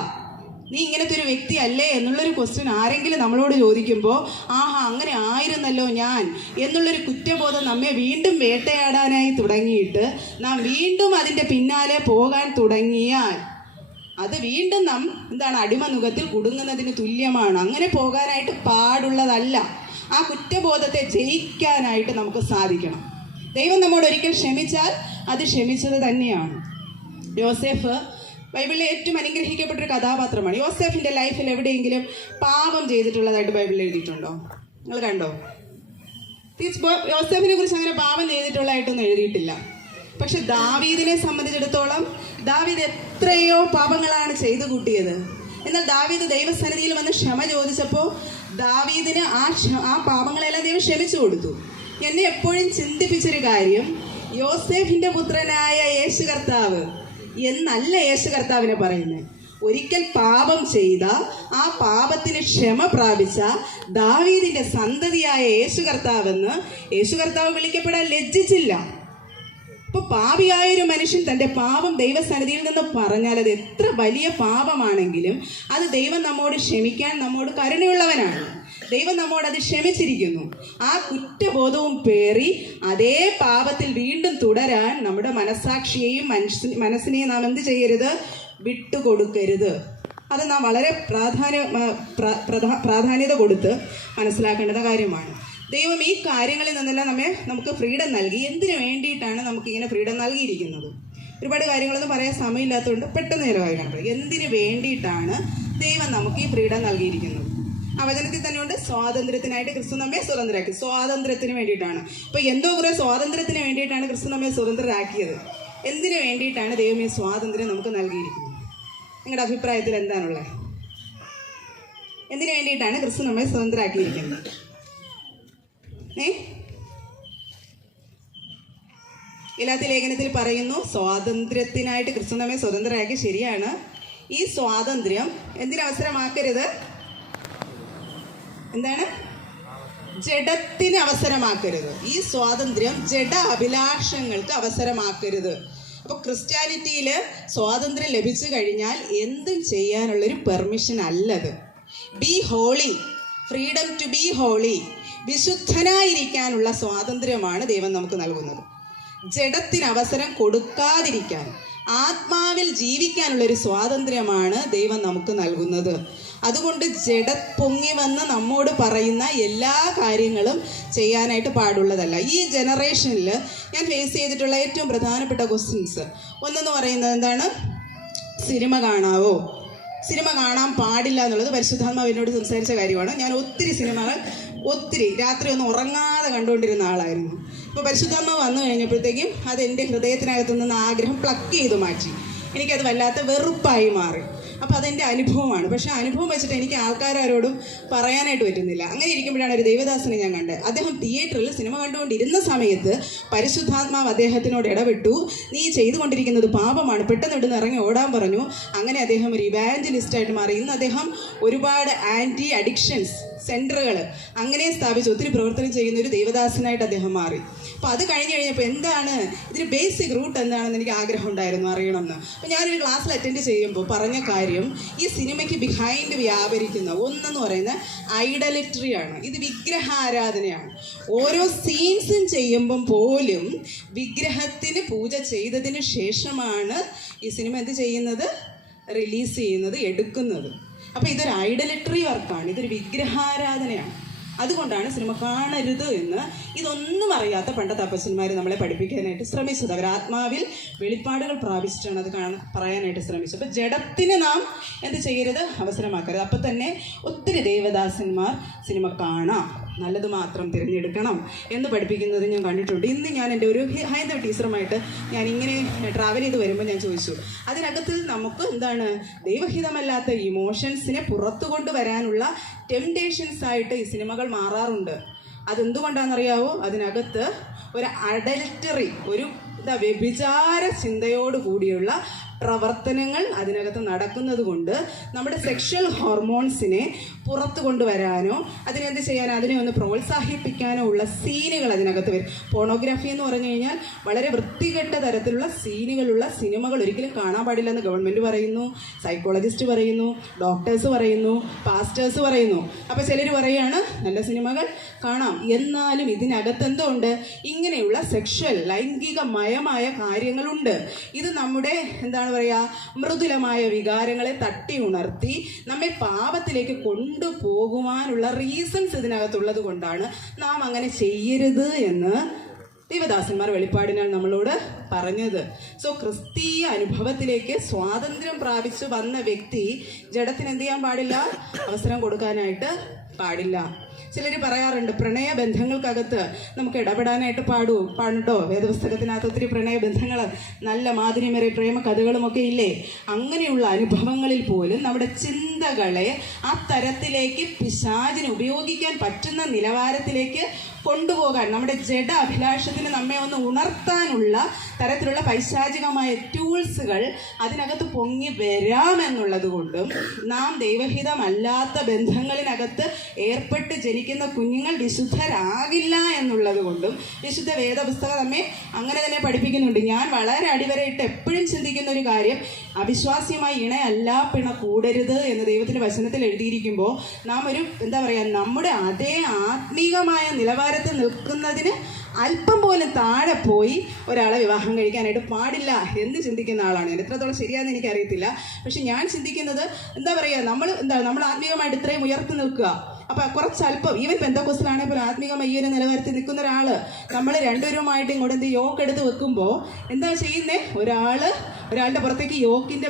നീ ഇങ്ങനത്തെ ഒരു വ്യക്തി അല്ലേ എന്നുള്ളൊരു ക്വസ്റ്റ്യൻ ആരെങ്കിലും നമ്മളോട് ചോദിക്കുമ്പോൾ ആഹാ അങ്ങനെ ആയിരുന്നല്ലോ ഞാൻ എന്നുള്ളൊരു കുറ്റബോധം നമ്മെ വീണ്ടും വേട്ടയാടാനായി തുടങ്ങിയിട്ട് നാം വീണ്ടും അതിൻ്റെ പിന്നാലെ പോകാൻ തുടങ്ങിയാൽ അത് വീണ്ടും നാം എന്താണ്, അടിമനുഖത്തിൽ കുടുങ്ങുന്നതിന് തുല്യമാണ്. അങ്ങനെ പോകാനായിട്ട് പാടുള്ളതല്ല. ആ കുറ്റബോധത്തെ ജയിക്കാനായിട്ട് നമുക്ക് സാധിക്കണം. ദൈവം നമ്മോട് ഒരിക്കൽ ക്ഷമിച്ചാൽ അത് ക്ഷമിച്ചത് തന്നെയാണ്. യോസേഫ് ബൈബിളിലെ ഏറ്റവും അനുഗ്രഹിക്കപ്പെട്ടൊരു കഥാപാത്രമാണ്. യോസേഫിൻ്റെ ലൈഫിൽ എവിടെയെങ്കിലും പാപം ചെയ്തിട്ടുള്ളതായിട്ട് ബൈബിളിൽ എഴുതിയിട്ടുണ്ടോ? നിങ്ങൾ കണ്ടോ? യോസേഫിനെ കുറിച്ച് അങ്ങനെ പാപം ചെയ്തിട്ടുള്ളതായിട്ടൊന്നും എഴുതിയിട്ടില്ല. പക്ഷെ ദാവീദിനെ സംബന്ധിച്ചിടത്തോളം ദാവീദ് എത്രയോ പാപങ്ങളാണ് ചെയ്തു കൂട്ടിയത്. എന്നാൽ ദാവീദ് ദൈവസന്നിധിയിൽ വന്ന് ക്ഷമ ചോദിച്ചപ്പോൾ ദാവീദിന് ആ പാപങ്ങളെല്ലാം ദൈവം ക്ഷമിച്ചു കൊടുത്തു. എന്നെ എപ്പോഴും ചിന്തിപ്പിച്ചൊരു കാര്യം, യോസേഫിൻ്റെ പുത്രനായ യേശു കർത്താവ് എന്നല്ല യേശു കർത്താവിനെ പറയുന്നത്. ഒരിക്കൽ പാപം ചെയ്ത ആ പാപത്തിന് ക്ഷമ പ്രാപിച്ച ദാവീദിൻ്റെ സന്തതിയായ യേശു കർത്താവെന്ന് യേശു കർത്താവ് വിളിക്കപ്പെടാൻ ലജ്ജിച്ചില്ല. ഇപ്പോൾ പാപിയായൊരു മനുഷ്യൻ തൻ്റെ പാപം ദൈവസന്നിധിയിൽ നിന്ന് പറഞ്ഞാൽ അത് എത്ര വലിയ പാപമാണെങ്കിലും അത് ദൈവം നമ്മോട് ക്ഷമിക്കാൻ നമ്മോട് കരുണയുള്ളവനാണ്. ദൈവം നമ്മോട് അത് ക്ഷമിച്ചിരിക്കുന്നു. ആ കുറ്റബോധവും പേറി അതേ പാപത്തിൽ വീണ്ടും തുടരാൻ നമ്മുടെ മനസ്സാക്ഷിയെയും മനസ്സിനെയും നാം എന്ത് ചെയ്യരുത്? വിട്ടുകൊടുക്കരുത്. അത് നാം വളരെ പ്രാധാന്യത കൊടുത്ത് മനസ്സിലാക്കേണ്ട കാര്യമാണ്. ദൈവം ഈ കാര്യങ്ങളിൽ നിന്നെല്ലാം നമുക്ക് ഫ്രീഡം നൽകി. എന്തിനു വേണ്ടിയിട്ടാണ് നമുക്കിങ്ങനെ ഫ്രീഡം നൽകിയിരിക്കുന്നത്? ഒരുപാട് കാര്യങ്ങളൊന്നും പറയാൻ സമയമില്ലാത്തതുകൊണ്ട് പെട്ടെന്ന് ചില കാര്യങ്ങൾ പറയും. എന്തിനു വേണ്ടിയിട്ടാണ് ദൈവം നമുക്ക് ഈ ഫ്രീഡം നൽകിയിരിക്കുന്നത്? ആ വചനത്തിൽ തന്നെ ഉണ്ട്, സ്വാതന്ത്ര്യത്തിനായിട്ട് ക്രിസ്തു നമ്മെ സ്വതന്ത്രരാക്കി. സ്വാതന്ത്ര്യത്തിന് വേണ്ടിയിട്ടാണ്. ഇപ്പോൾ എന്തോ കുറേ സ്വാതന്ത്ര്യത്തിന് വേണ്ടിയിട്ടാണ് ക്രിസ്തു നമ്മെ സ്വതന്ത്രരാക്കിയത്. എന്തിനു വേണ്ടിയിട്ടാണ് ദൈവം ഈ സ്വാതന്ത്ര്യം നമുക്ക് നൽകിയിരിക്കുന്നത്? നിങ്ങളുടെ അഭിപ്രായത്തിൽ എന്താണുള്ളത്? എന്തിനു വേണ്ടിയിട്ടാണ് ക്രിസ്തു നമ്മെ സ്വതന്ത്രരാക്കിയിരിക്കുന്നത്? ഗലാത്യ ലേഖനത്തിൽ പറയുന്നു, സ്വാതന്ത്ര്യത്തിനായിട്ട് ക്രിസ്തു നമ്മെ സ്വതന്ത്രരാക്കി. ശരിയാണ്. ഈ സ്വാതന്ത്ര്യം എന്തിനവസരമാക്കരുത്? എന്താണ്? ജഡത്തിന് അവസരമാക്കരുത്. ഈ സ്വാതന്ത്ര്യം ജഡ അഭിലാഷങ്ങൾക്ക് അവസരമാക്കരുത്. അപ്പോൾ ക്രിസ്ത്യാനിറ്റിയിൽ സ്വാതന്ത്ര്യം ലഭിച്ചു കഴിഞ്ഞാൽ എന്തും ചെയ്യാനുള്ളൊരു പെർമിഷൻ അല്ലത്. Be holy, freedom to be holy, വിശുദ്ധനായിരിക്കാനുള്ള സ്വാതന്ത്ര്യമാണ് ദൈവം നമുക്ക് നൽകുന്നത്. ജഡത്തിന് അവസരം കൊടുക്കാതിരിക്കാൻ, ആത്മാവിൽ ജീവിക്കാനുള്ളൊരു സ്വാതന്ത്ര്യമാണ് ദൈവം നമുക്ക് നൽകുന്നത്. അതുകൊണ്ട് പൊങ്ങി വന്ന് നമ്മോട് പറയുന്ന എല്ലാ കാര്യങ്ങളും ചെയ്യാനായിട്ട് പാടുള്ളതല്ല. ഈ ജനറേഷനിൽ ഞാൻ ഫേസ് ചെയ്തിട്ടുള്ള ഏറ്റവും പ്രധാനപ്പെട്ട ക്വസ്റ്റ്യൻസ് ഒന്നെന്ന് പറയുന്നത് എന്താണ്? സിനിമ കാണാവോ? സിനിമ കാണാൻ പാടില്ല എന്നുള്ളത് പരിശുദ്ധാത്മാവ് എന്നോട് സംസാരിച്ച കാര്യമാണ്. ഞാൻ ഒത്തിരി സിനിമകൾ രാത്രി ഒന്നും ഉറങ്ങാതെ കണ്ടുകൊണ്ടിരുന്ന ആളായിരുന്നു. ഇപ്പോൾ പരിശുദ്ധാത്മാവ് വന്നു കഴിഞ്ഞപ്പോഴത്തേക്കും അത് എൻ്റെ ഹൃദയത്തിനകത്തു നിന്ന് ആഗ്രഹം പ്ലക്ക് ചെയ്ത് മാറ്റി. എനിക്കത് വല്ലാത്ത വെറുപ്പായി മാറി. അപ്പോൾ അതെൻ്റെ അനുഭവമാണ്. പക്ഷേ അനുഭവം വെച്ചിട്ട് എനിക്ക് ആൾക്കാരോടും പറയാനായിട്ട് പറ്റുന്നില്ല. അങ്ങനെ ഇരിക്കുമ്പോഴാണ് ഒരു ദൈവദാസനെ ഞാൻ കണ്ടത്. അദ്ദേഹം തിയേറ്ററിൽ സിനിമ കണ്ടുകൊണ്ടിരുന്ന സമയത്ത് പരിശുദ്ധാത്മാവ് അദ്ദേഹത്തിനോട് ഇടപെട്ടു. നീ ചെയ്തുകൊണ്ടിരിക്കുന്നത് പാപമാണ്, പെട്ടെന്ന് ഇവിടുന്ന് ഇറങ്ങി ഓടാൻ പറഞ്ഞു. അങ്ങനെ അദ്ദേഹം ഒരു ഇവാഞ്ചലിസ്റ്റായിട്ട് മാറി. ഇന്ന് അദ്ദേഹം ഒരുപാട് ആൻറ്റി അഡിക്ഷൻസ് സെൻറ്ററുകൾ അങ്ങനെ സ്ഥാപിച്ച് ഒത്തിരി പ്രവർത്തനം ചെയ്യുന്ന ഒരു ദൈവദാസനായിട്ട് അദ്ദേഹം മാറി. അപ്പോൾ അത് കഴിഞ്ഞപ്പോൾ എന്താണ് ഇതിന് ബേസിക് റൂട്ട് എന്താണെന്ന് എനിക്ക് ആഗ്രഹം ഉണ്ടായിരുന്നു അറിയണമെന്ന്. അപ്പോൾ ഞാനൊരു ക്ലാസ്സിൽ അറ്റൻഡ് ചെയ്യുമ്പോൾ പറഞ്ഞ കാര്യം, ഈ സിനിമയ്ക്ക് ബിഹൈൻഡ് വ്യാപരിക്കുന്ന ഒന്നെന്ന് പറയുന്നത് ഐഡലട്രിയാണ്. ഇത് വിഗ്രഹാരാധനയാണ്. ഓരോ സീൻസും ചെയ്യുമ്പം പോലും വിഗ്രഹത്തിന് പൂജ ചെയ്തതിന് ശേഷമാണ് ഈ സിനിമ എന്ത് ചെയ്യുന്നത്? റിലീസ് ചെയ്യുന്നത്, എടുക്കുന്നത്. അപ്പോൾ ഇതൊരു ഐഡലട്രി വർക്കാണ്, ഇതൊരു വിഗ്രഹാരാധനയാണ്. അതുകൊണ്ടാണ് സിനിമ കാണരുത് എന്ന് ഇതൊന്നും അറിയാത്ത പണ്ടത്തെ അപ്പച്ചന്മാർ നമ്മളെ പഠിപ്പിക്കാനായിട്ട് ശ്രമിച്ചത്. അവർ ആത്മാവിൽ വെളിപ്പാടുകൾ പ്രാപിച്ചിട്ടാണ് അത് പറയാനായിട്ട് ശ്രമിച്ചത്. അപ്പോൾ ജഡത്തിന് നാം എന്ത് ചെയ്യരുത്? അവസരമാക്കരുത്. അപ്പം തന്നെ ഒത്തിരി ദേവദാസന്മാർ സിനിമ കാണാം. നല്ലത് മാത്രം തിരഞ്ഞെടുക്കണം എന്ന് പഠിപ്പിക്കുന്നത് ഞാൻ കണ്ടിട്ടുണ്ട്. ഇന്ന് ഞാൻ എൻ്റെ ഒരു ഹൈന്ദവ ടീച്ചറുമായിട്ട് ഞാൻ ഇങ്ങനെ ട്രാവൽ ചെയ്ത് വരുമ്പോൾ ഞാൻ ചോദിച്ചു, അതിനകത്ത് നമുക്ക് എന്താണ് ദൈവഹിതമല്ലാത്ത ഇമോഷൻസിനെ പുറത്തു കൊണ്ടുവരാനുള്ള ടെംപ്ടേഷൻസ് ആയിട്ട് ഈ സിനിമകൾ മാറാറുണ്ട്. അതെന്തുകൊണ്ടാണെന്നറിയാവോ? അതിനകത്ത് ഒരു അഡൽറ്ററി, ഒരു വ്യഭിചാര ചിന്തയോട് കൂടിയുള്ള പ്രവർത്തനങ്ങൾ അതിനകത്ത് നടക്കുന്നത് കൊണ്ട് നമ്മുടെ സെക്ഷൽ ഹോർമോൺസിനെ പുറത്തു കൊണ്ടുവരാനോ അതിനെന്ത് ചെയ്യാനോ അതിനെ ഒന്ന് പ്രോത്സാഹിപ്പിക്കാനോ ഉള്ള സീനുകൾ അതിനകത്ത് വരും. പോണോഗ്രാഫി എന്ന് പറഞ്ഞു കഴിഞ്ഞാൽ വളരെ വൃത്തികെട്ട തരത്തിലുള്ള സീനുകളുള്ള സിനിമകൾ ഒരിക്കലും കാണാൻ പാടില്ലെന്ന് ഗവൺമെൻറ് പറയുന്നു, സൈക്കോളജിസ്റ്റ് പറയുന്നു, ഡോക്ടേഴ്സ് പറയുന്നു, പാസ്റ്റേഴ്സ് പറയുന്നു. അപ്പോൾ ചിലർ പറയുകയാണ് നല്ല സിനിമകൾ കാണാം. എന്നാലും ഇതിനകത്ത് എന്തോ ഉണ്ട്, ഇങ്ങനെയുള്ള സെക്ഷൽ ലൈംഗികമയമായ കാര്യങ്ങളുണ്ട്. ഇത് നമ്മുടെ എന്താണ് പറയുക, മൃദുലമായ വികാരങ്ങളെ തട്ടി ഉണർത്തി നമ്മെ പാപത്തിലേക്ക് കൊണ്ടുപോകുവാനുള്ള റീസൺസ് ഇതിനകത്തുള്ളത് കൊണ്ടാണ് നാം അങ്ങനെ ചെയ്യരുത് എന്ന് ദൈവദാസന്മാർ വെളിപ്പാടിനാൽ നമ്മളോട് പറഞ്ഞത്. സോ ക്രിസ്തീയ അനുഭവത്തിലേക്ക് സ്വാതന്ത്ര്യം പ്രാപിച്ചു വന്ന വ്യക്തി ജഡത്തിന് എന്ത് ചെയ്യാൻ പാടില്ല, അവസരം കൊടുക്കാനായിട്ട് പാടില്ല. ചിലർ പറയാറുണ്ട് പ്രണയബന്ധങ്ങൾക്കകത്ത് നമുക്ക് ഇടപെടാനായിട്ട് പാടുണ്ടോ? വേദപുസ്തകത്തിനകത്ത് ഒത്തിരി പ്രണയബന്ധങ്ങൾ, നല്ല മാധുര്യമേറിയ പ്രേമ കഥകളുമൊക്കെ ഇല്ലേ? അങ്ങനെയുള്ള അനുഭവങ്ങളിൽ പോലും നമ്മുടെ ചിന്തകളെ ആ തരത്തിലേക്ക് പിശാചിന് ഉപയോഗിക്കാൻ പറ്റുന്ന നിലവാരത്തിലേക്ക് കൊണ്ടുപോകാൻ, നമ്മുടെ ജഡ അഭിലാഷത്തിന് നമ്മെ ഒന്ന് ഉണർത്താനുള്ള തരത്തിലുള്ള പൈശാചികമായ ടൂൾസുകൾ അതിനകത്ത് പൊങ്ങി വരാമെന്നുള്ളത് കൊണ്ടും നാം ദൈവഹിതമല്ലാത്ത ബന്ധങ്ങളിനകത്ത് ഏർപ്പെട്ട് ജനിക്കുന്ന കുഞ്ഞുങ്ങൾ വിശുദ്ധരാകില്ല എന്നുള്ളത് കൊണ്ടും വിശുദ്ധ വേദപുസ്തകം നമ്മെ അങ്ങനെ തന്നെ പഠിപ്പിക്കുന്നുണ്ട്. ഞാൻ വളരെ അടിവരയിട്ട് എപ്പോഴും ചിന്തിക്കുന്ന ഒരു കാര്യം, അവിശ്വാസിയുമായി ഇണയല്ല പിണ കൂടരുത് എന്ന് ദൈവത്തിൻ്റെ വചനത്തിൽ എഴുതിയിരിക്കുമ്പോൾ നാം ഒരു എന്താ പറയുക, നമ്മുടെ അതേ ആത്മീകമായ നിലവാരത്തിൽ നിൽക്കുന്നതിന് അല്പം പോലും താഴെ പോയി ഒരാളെ വിവാഹം കഴിക്കാനായിട്ട് പാടില്ല എന്ന് ചിന്തിക്കുന്ന ആളാണ് ഞാൻ. എത്രത്തോളം ശരിയാണെന്ന് എനിക്കറിയത്തില്ല. പക്ഷെ ഞാൻ ചിന്തിക്കുന്നത് എന്താ പറയുക, നമ്മൾ ആത്മീയമായിട്ട് ഇത്രയും ഉയർത്തി നിൽക്കുക. അപ്പം കുറച്ചല്പം ഈവൻ പെന്തക്കോസ്റ്റിലാണെങ്കിൽ പോലും ആത്മീയമായി ഈ ഒരു നിലവാരത്തിൽ നിൽക്കുന്ന ഒരാൾ നമ്മൾ രണ്ടുപേരുമായിട്ട് ഇങ്ങോട്ട് എന്ത് യോക്കെടുത്ത് വെക്കുമ്പോൾ എന്താ ചെയ്യുന്നത്, ഒരാളുടെ പുറത്തേക്ക് യോക്കിൻ്റെ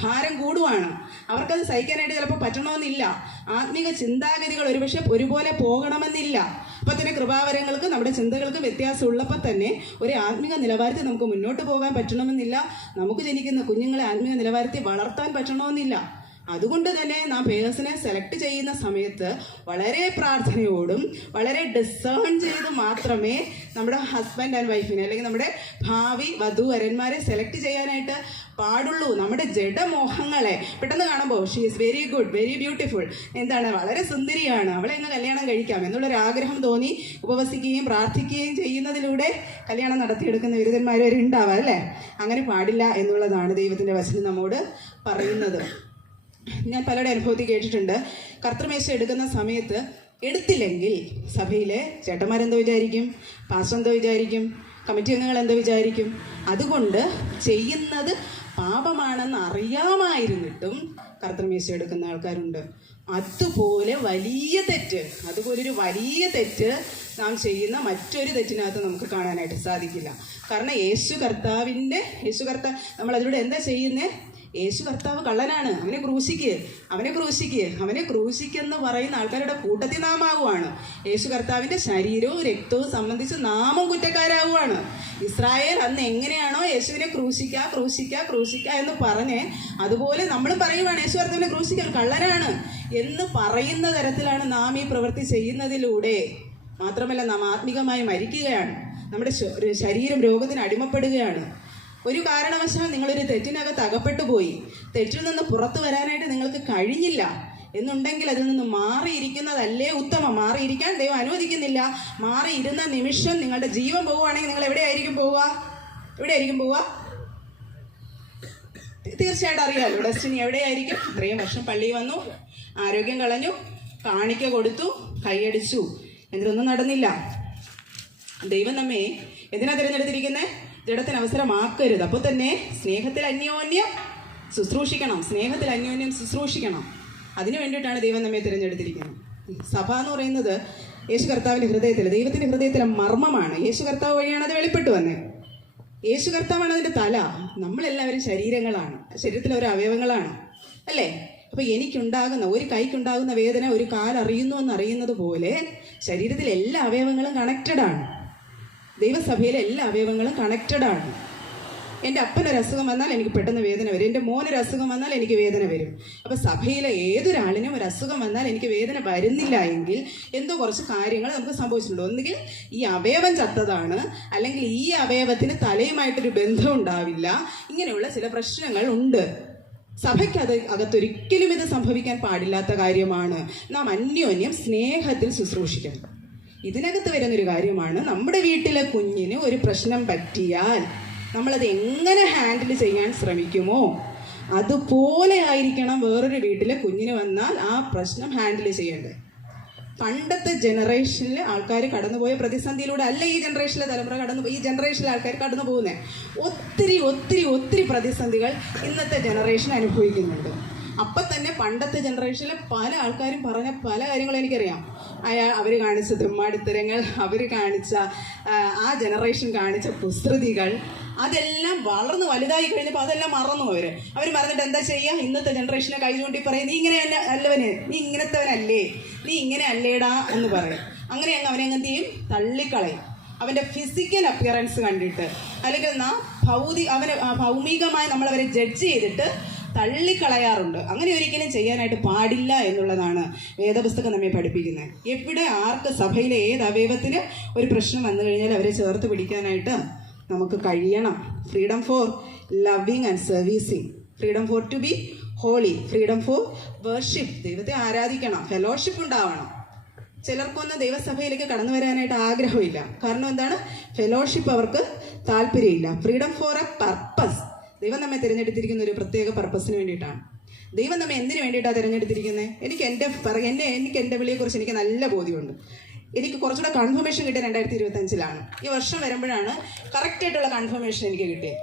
ഭാരം കൂടുവാണ്. അവർക്കത് സഹിക്കാനായിട്ട് ചിലപ്പോൾ പറ്റണമെന്നില്ല. ആത്മീക ചിന്താഗതികൾ ഒരുപക്ഷെ ഒരുപോലെ പോകണമെന്നില്ല. അപ്പം തന്നെ കൃപാവരങ്ങൾക്ക് നമ്മുടെ ചിന്തകൾക്ക് വ്യത്യാസം ഉള്ളപ്പോൾ തന്നെ ഒരു ആത്മീക നിലവാരത്തിൽ നമുക്ക് മുന്നോട്ട് പോകാൻ പറ്റണമെന്നില്ല. നമുക്ക് ജനിക്കുന്ന കുഞ്ഞുങ്ങളെ ആത്മീക നിലവാരത്തിൽ വളർത്താൻ പറ്റണമെന്നില്ല. അതുകൊണ്ട് തന്നെ നാം പേഴ്സണെ സെലക്ട് ചെയ്യുന്ന സമയത്ത് വളരെ പ്രാർത്ഥനയോടും വളരെ ഡിസേൺ ചെയ്ത് മാത്രമേ നമ്മുടെ ഹസ്ബൻഡ് ആൻഡ് വൈഫിനെ അല്ലെങ്കിൽ നമ്മുടെ ഭാവി വധുവരന്മാരെ സെലക്ട് ചെയ്യാനായിട്ട് പാടുള്ളൂ. നമ്മുടെ ജഡമോഹങ്ങളെ പെട്ടെന്ന് കാണുമ്പോൾ she is very good, very beautiful, വളരെ സുന്ദരിയാണ്, അവളെ എങ്ങ് കല്യാണം കഴിക്കാം എന്നുള്ളൊരാഗ്രഹം തോന്നി ഉപവസിക്കുകയും പ്രാർത്ഥിക്കുകയും ചെയ്യുന്നതിലൂടെ കല്യാണം നടത്തിയെടുക്കുന്ന വിരുദ്ധന്മാർ വരെ ഉണ്ടാവാം അല്ലേ? അങ്ങനെ പാടില്ല എന്നുള്ളതാണ് ദൈവത്തിൻ്റെ വചനം നമ്മോട് പറയുന്നത്. ഞാൻ പലരുടെ അനുഭവത്തിൽ കേട്ടിട്ടുണ്ട്, കർത്തൃമേശ എടുക്കുന്ന സമയത്ത് എടുത്തില്ലെങ്കിൽ സഭയിലെ ചേട്ടന്മാരെന്തോ വിചാരിക്കും, പാസ്റ്റർ എന്തോ വിചാരിക്കും, കമ്മിറ്റി അംഗങ്ങൾ എന്തോ വിചാരിക്കും. അതുകൊണ്ട് ചെയ്യുന്നത് പാപമാണെന്ന് അറിയാമായിരുന്നിട്ടും കർത്തൃമേശ എടുക്കുന്ന ആൾക്കാരുണ്ട്. അതുപോലൊരു വലിയ തെറ്റ് നാം ചെയ്യുന്ന മറ്റൊരു തെറ്റിനകത്ത് നമുക്ക് കാണാനായിട്ട് സാധിക്കില്ല. കാരണം യേശു നമ്മൾ അതിലൂടെ എന്താ ചെയ്യുന്നത്? യേശു കർത്താവ് കള്ളനാണ്, അവനെ ക്രൂശിക്കെന്ന് പറയുന്ന ആൾക്കാരുടെ കൂട്ടത്തിൽ നാം ആവുകയാണ്. യേശു കർത്താവിൻ്റെ ശരീരവും രക്തവും സംബന്ധിച്ച് നാമും കുറ്റക്കാരാവുകയാണ്. ഇസ്രായേൽ അന്ന് എങ്ങനെയാണോ യേശുവിനെ ക്രൂശിക്കുക എന്ന് പറഞ്ഞ് അതുപോലെ നമ്മളും പറയുവാണ് യേശു കർത്താവിനെ ക്രൂശിക്കാൻ കള്ളനാണ് എന്ന് പറയുന്ന തരത്തിലാണ് നാം ഈ പ്രവൃത്തി ചെയ്യുന്നതിലൂടെ. മാത്രമല്ല നാം ആത്മീകമായി മരിക്കുകയാണ്, നമ്മുടെ ശരീരം രോഗത്തിന് അടിമപ്പെടുകയാണ്. ഒരു കാരണവശാൽ നിങ്ങളൊരു തെറ്റിനകത്ത് അകപ്പെട്ടു പോയി, തെറ്റിൽ നിന്ന് പുറത്തു വരാനായിട്ട് നിങ്ങൾക്ക് കഴിഞ്ഞില്ല എന്നുണ്ടെങ്കിൽ അതിൽ നിന്ന് മാറിയിരിക്കുന്നതല്ലേ ഉത്തമം. മാറിയിരിക്കാൻ ദൈവം അനുവദിക്കുന്നില്ല. മാറിയിരുന്ന നിമിഷം നിങ്ങളുടെ ജീവൻ പോവുകയാണെങ്കിൽ നിങ്ങൾ എവിടെയായിരിക്കും പോവുക? തീർച്ചയായിട്ടും അറിയാമല്ലോ ഡെസ്റ്റിനി എവിടെയായിരിക്കും. ഇത്രയും വർഷം പള്ളിയിൽ വന്നു, ആരോഗ്യം കളഞ്ഞു, കാണിക്ക കൊടുത്തു, കൈയടിച്ചു, എന്നിട്ടൊന്നും നടന്നില്ല. ദൈവം നമ്മെ എന്തിനാ തിരഞ്ഞെടുത്തിരിക്കുന്നത്? ജഡത്തിന് അവസരമാക്കരുത്. അപ്പോൾ തന്നെ സ്നേഹത്തിൽ അന്യോന്യം ശുശ്രൂഷിക്കണം. അതിനു വേണ്ടിയിട്ടാണ് ദൈവം നമ്മെ തിരഞ്ഞെടുത്തിരിക്കുന്നത്. സഭ എന്ന് പറയുന്നത് യേശു കർത്താവിൻ്റെ ഹൃദയത്തിൽ, ദൈവത്തിൻ്റെ ഹൃദയത്തിലെ മർമ്മമാണ്. യേശു കർത്താവ് വഴിയാണ് അത് വെളിപ്പെട്ടു വന്നത്. യേശു കർത്താവാണ് അതിൻ്റെ തല. നമ്മളെല്ലാവരും ശരീരങ്ങളാണ്, ശരീരത്തിലെ ഓരോ അവയവങ്ങളാണ് അല്ലേ? അപ്പോൾ എനിക്കുണ്ടാകുന്ന ഒരു കൈക്കുണ്ടാകുന്ന വേദന ഒരു കാലറിയുന്നു എന്നറിയുന്നത് പോലെ ശരീരത്തിലെ എല്ലാ അവയവങ്ങളും കണക്റ്റഡാണ്. ദൈവസഭയിലെ എല്ലാ അവയവങ്ങളും കണക്റ്റഡാണ്. എൻ്റെ അപ്പനൊരു അസുഖം വന്നാൽ എനിക്ക് പെട്ടെന്ന് വേദന വരും, എൻ്റെ മോനൊരു അസുഖം വന്നാൽ എനിക്ക് വേദന വരും. അപ്പോൾ സഭയിലെ ഏതൊരാളിനും ഒരു അസുഖം വന്നാൽ എനിക്ക് വേദന വരുന്നില്ല എങ്കിൽ എന്തോ കുറച്ച് കാര്യങ്ങൾ നമുക്ക് സംഭവിച്ചിട്ടുണ്ട്. ഒന്നുകിൽ ഈ അവയവം ചത്തതാണ്, അല്ലെങ്കിൽ ഈ അവയവത്തിന് തലയുമായിട്ടൊരു ബന്ധം ഉണ്ടാവില്ല. ഇങ്ങനെയുള്ള ചില പ്രശ്നങ്ങൾ ഉണ്ട്. സഭയ്ക്ക് അകത്തൊരിക്കലും ഇത് സംഭവിക്കാൻ പാടില്ലാത്ത കാര്യമാണ്. നാം അന്യോന്യം സ്നേഹത്തിൽ ശുശ്രൂഷിക്കണം. ഇതിനകത്ത് വരുന്നൊരു കാര്യമാണ്, നമ്മുടെ വീട്ടിലെ കുഞ്ഞിന് ഒരു പ്രശ്നം പറ്റിയാൽ നമ്മളത് എങ്ങനെ ഹാൻഡിൽ ചെയ്യാൻ ശ്രമിക്കുമോ അതുപോലെ ആയിരിക്കണം വേറൊരു വീട്ടിലെ കുഞ്ഞിന് വന്നാൽ ആ പ്രശ്നം ഹാൻഡിൽ ചെയ്യേണ്ടത്. പണ്ടത്തെ ജനറേഷനിൽ ആൾക്കാർ കടന്നുപോയ പ്രതിസന്ധിയിലൂടെ അല്ല ഈ ജനറേഷനിലെ തലമുറ ഈ ജനറേഷനിലെ ആൾക്കാർ കടന്നു പോകുന്നത്. ഒത്തിരി ഒത്തിരി ഒത്തിരി പ്രതിസന്ധികൾ ഇന്നത്തെ ജനറേഷൻ അനുഭവിക്കുന്നുണ്ട്. അപ്പം തന്നെ പണ്ടത്തെ ജനറേഷനിലെ പല ആൾക്കാരും പറഞ്ഞ പല കാര്യങ്ങളും എനിക്കറിയാം. അവർ കാണിച്ച തെമ്മാടിത്തരങ്ങൾ, അവർ കാണിച്ച ആ ജനറേഷൻ കാണിച്ച കുസൃതികൾ, അതെല്ലാം വളർന്ന് വലുതായി കഴിഞ്ഞപ്പോൾ അതെല്ലാം മറന്നു. അവർ മറന്നിട്ട് എന്താ ചെയ്യുക? ഇന്നത്തെ ജനറേഷനെ കൈചൂണ്ടി പറയും, നീ ഇങ്ങനെ അല്ലവന്, നീ ഇങ്ങനത്തവനല്ലേ, നീ ഇങ്ങനെ അല്ലേടാ എന്ന് പറയും. അങ്ങനെ അവനെ എന്ത് ചെയ്യും? തള്ളിക്കളയും. അവൻ്റെ ഫിസിക്കൽ അപ്പിയറൻസ് കണ്ടിട്ട്, അല്ലെങ്കിൽ ഭൗമികമായി നമ്മളവരെ ജഡ്ജ് ചെയ്തിട്ട് തള്ളിക്കളയാറുണ്ട്. അങ്ങനെ ഒരിക്കലും ചെയ്യാനായിട്ട് പാടില്ല എന്നുള്ളതാണ് വേദപുസ്തകം നമ്മെ പഠിപ്പിക്കുന്നത്. എവിടെ ആർക്ക് സഭയിലെ ഏത് അവയവത്തിന് ഒരു പ്രശ്നം വന്നു കഴിഞ്ഞാൽ അവരെ ചേർത്ത് പിടിക്കാനായിട്ട് നമുക്ക് കഴിയണം. Freedom for loving and servicing, freedom for to be holy, freedom for worship, ദൈവത്തെ ആരാധിക്കണം, ഫെലോഷിപ്പ് ഉണ്ടാവണം. ചിലർക്കൊന്നും ദൈവസഭയിലേക്ക് കടന്നു വരാനായിട്ട് ആഗ്രഹമില്ല. കാരണം എന്താണ്? ഫെലോഷിപ്പ് അവർക്ക് താല്പര്യമില്ല. ഫ്രീഡം ഫോർ എ പർപ്പസ്, ദൈവം നമ്മെ തിരഞ്ഞെടുത്തിരിക്കുന്ന ഒരു പ്രത്യേക പർപ്പസിന് വേണ്ടിയിട്ടാണ്. ദൈവം നമ്മെ എന്തിനു വേണ്ടിയിട്ടാണ് തിരഞ്ഞെടുത്തിരിക്കുന്നത്? എനിക്ക് എൻ്റെ വിളിയെക്കുറിച്ച് എനിക്ക് നല്ല ബോധ്യമുണ്ട്. എനിക്ക് കുറച്ചുകൂടെ കൺഫർമേഷൻ കിട്ടിയത് 2025 ഈ വർഷം വരുമ്പോഴാണ് കറക്റ്റായിട്ടുള്ള കൺഫർമേഷൻ എനിക്ക് കിട്ടിയത്.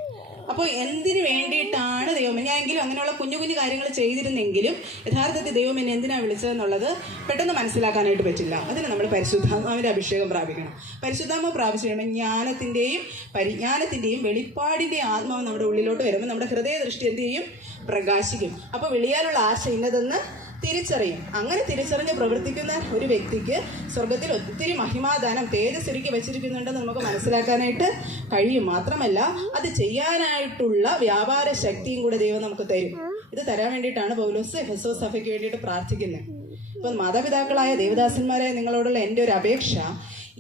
അപ്പോൾ എന്തിനു വേണ്ടിയിട്ടാണ് ദൈവം, ഞാനെങ്കിലും അങ്ങനെയുള്ള കുഞ്ഞു കുഞ്ഞു കാര്യങ്ങൾ ചെയ്തിരുന്നെങ്കിലും യഥാർത്ഥത്തിൽ ദൈവം എന്നെ എന്തിനാണ് വിളിച്ചതെന്നുള്ളത് പെട്ടെന്ന് മനസ്സിലാക്കാനായിട്ട് പറ്റില്ല. അതിന് നമ്മൾ പരിശുദ്ധാത്മാവിൻ്റെ അഭിഷേകം പ്രാപിക്കണം. പരിശുദ്ധാത്മാവ് പ്രാപിച്ചു കഴിയുമ്പോൾ ജ്ഞാനത്തിൻ്റെയും പരിജ്ഞാനത്തിൻ്റെയും വെളിപ്പാടിൻ്റെയും ആത്മാവ് നമ്മുടെ ഉള്ളിലോട്ട് വരുമ്പോൾ നമ്മുടെ ഹൃദയ ദൃഷ്ടി എന്ത് ചെയ്യും? പ്രകാശിക്കും. അപ്പോൾ വിളിയാലുള്ള ആശ ഇന്നതെന്ന് തിരിച്ചറിയും. അങ്ങനെ തിരിച്ചറിഞ്ഞ് പ്രവർത്തിക്കുന്ന ഒരു വ്യക്തിക്ക് സ്വർഗത്തിൽ ഒത്തിരി മഹിമാദാനം തേജസ് ഒരുക്കി വെച്ചിരിക്കുന്നുണ്ടെന്ന് നമുക്ക് മനസ്സിലാക്കാനായിട്ട് കഴിയും. മാത്രമല്ല അത് ചെയ്യാനായിട്ടുള്ള വ്യാപാര ശക്തിയും കൂടെ ദൈവം നമുക്ക് തരും. ഇത് തരാൻ വേണ്ടിയിട്ടാണ് പൗലോസ് എഫെസോസ് സഭയ്ക്ക് വേണ്ടിയിട്ട് പ്രാർത്ഥിക്കുന്നത്. ഇപ്പം മാതാപിതാക്കളായ ദേവദാസന്മാരായ നിങ്ങളോടുള്ള എൻ്റെ ഒരു അപേക്ഷ,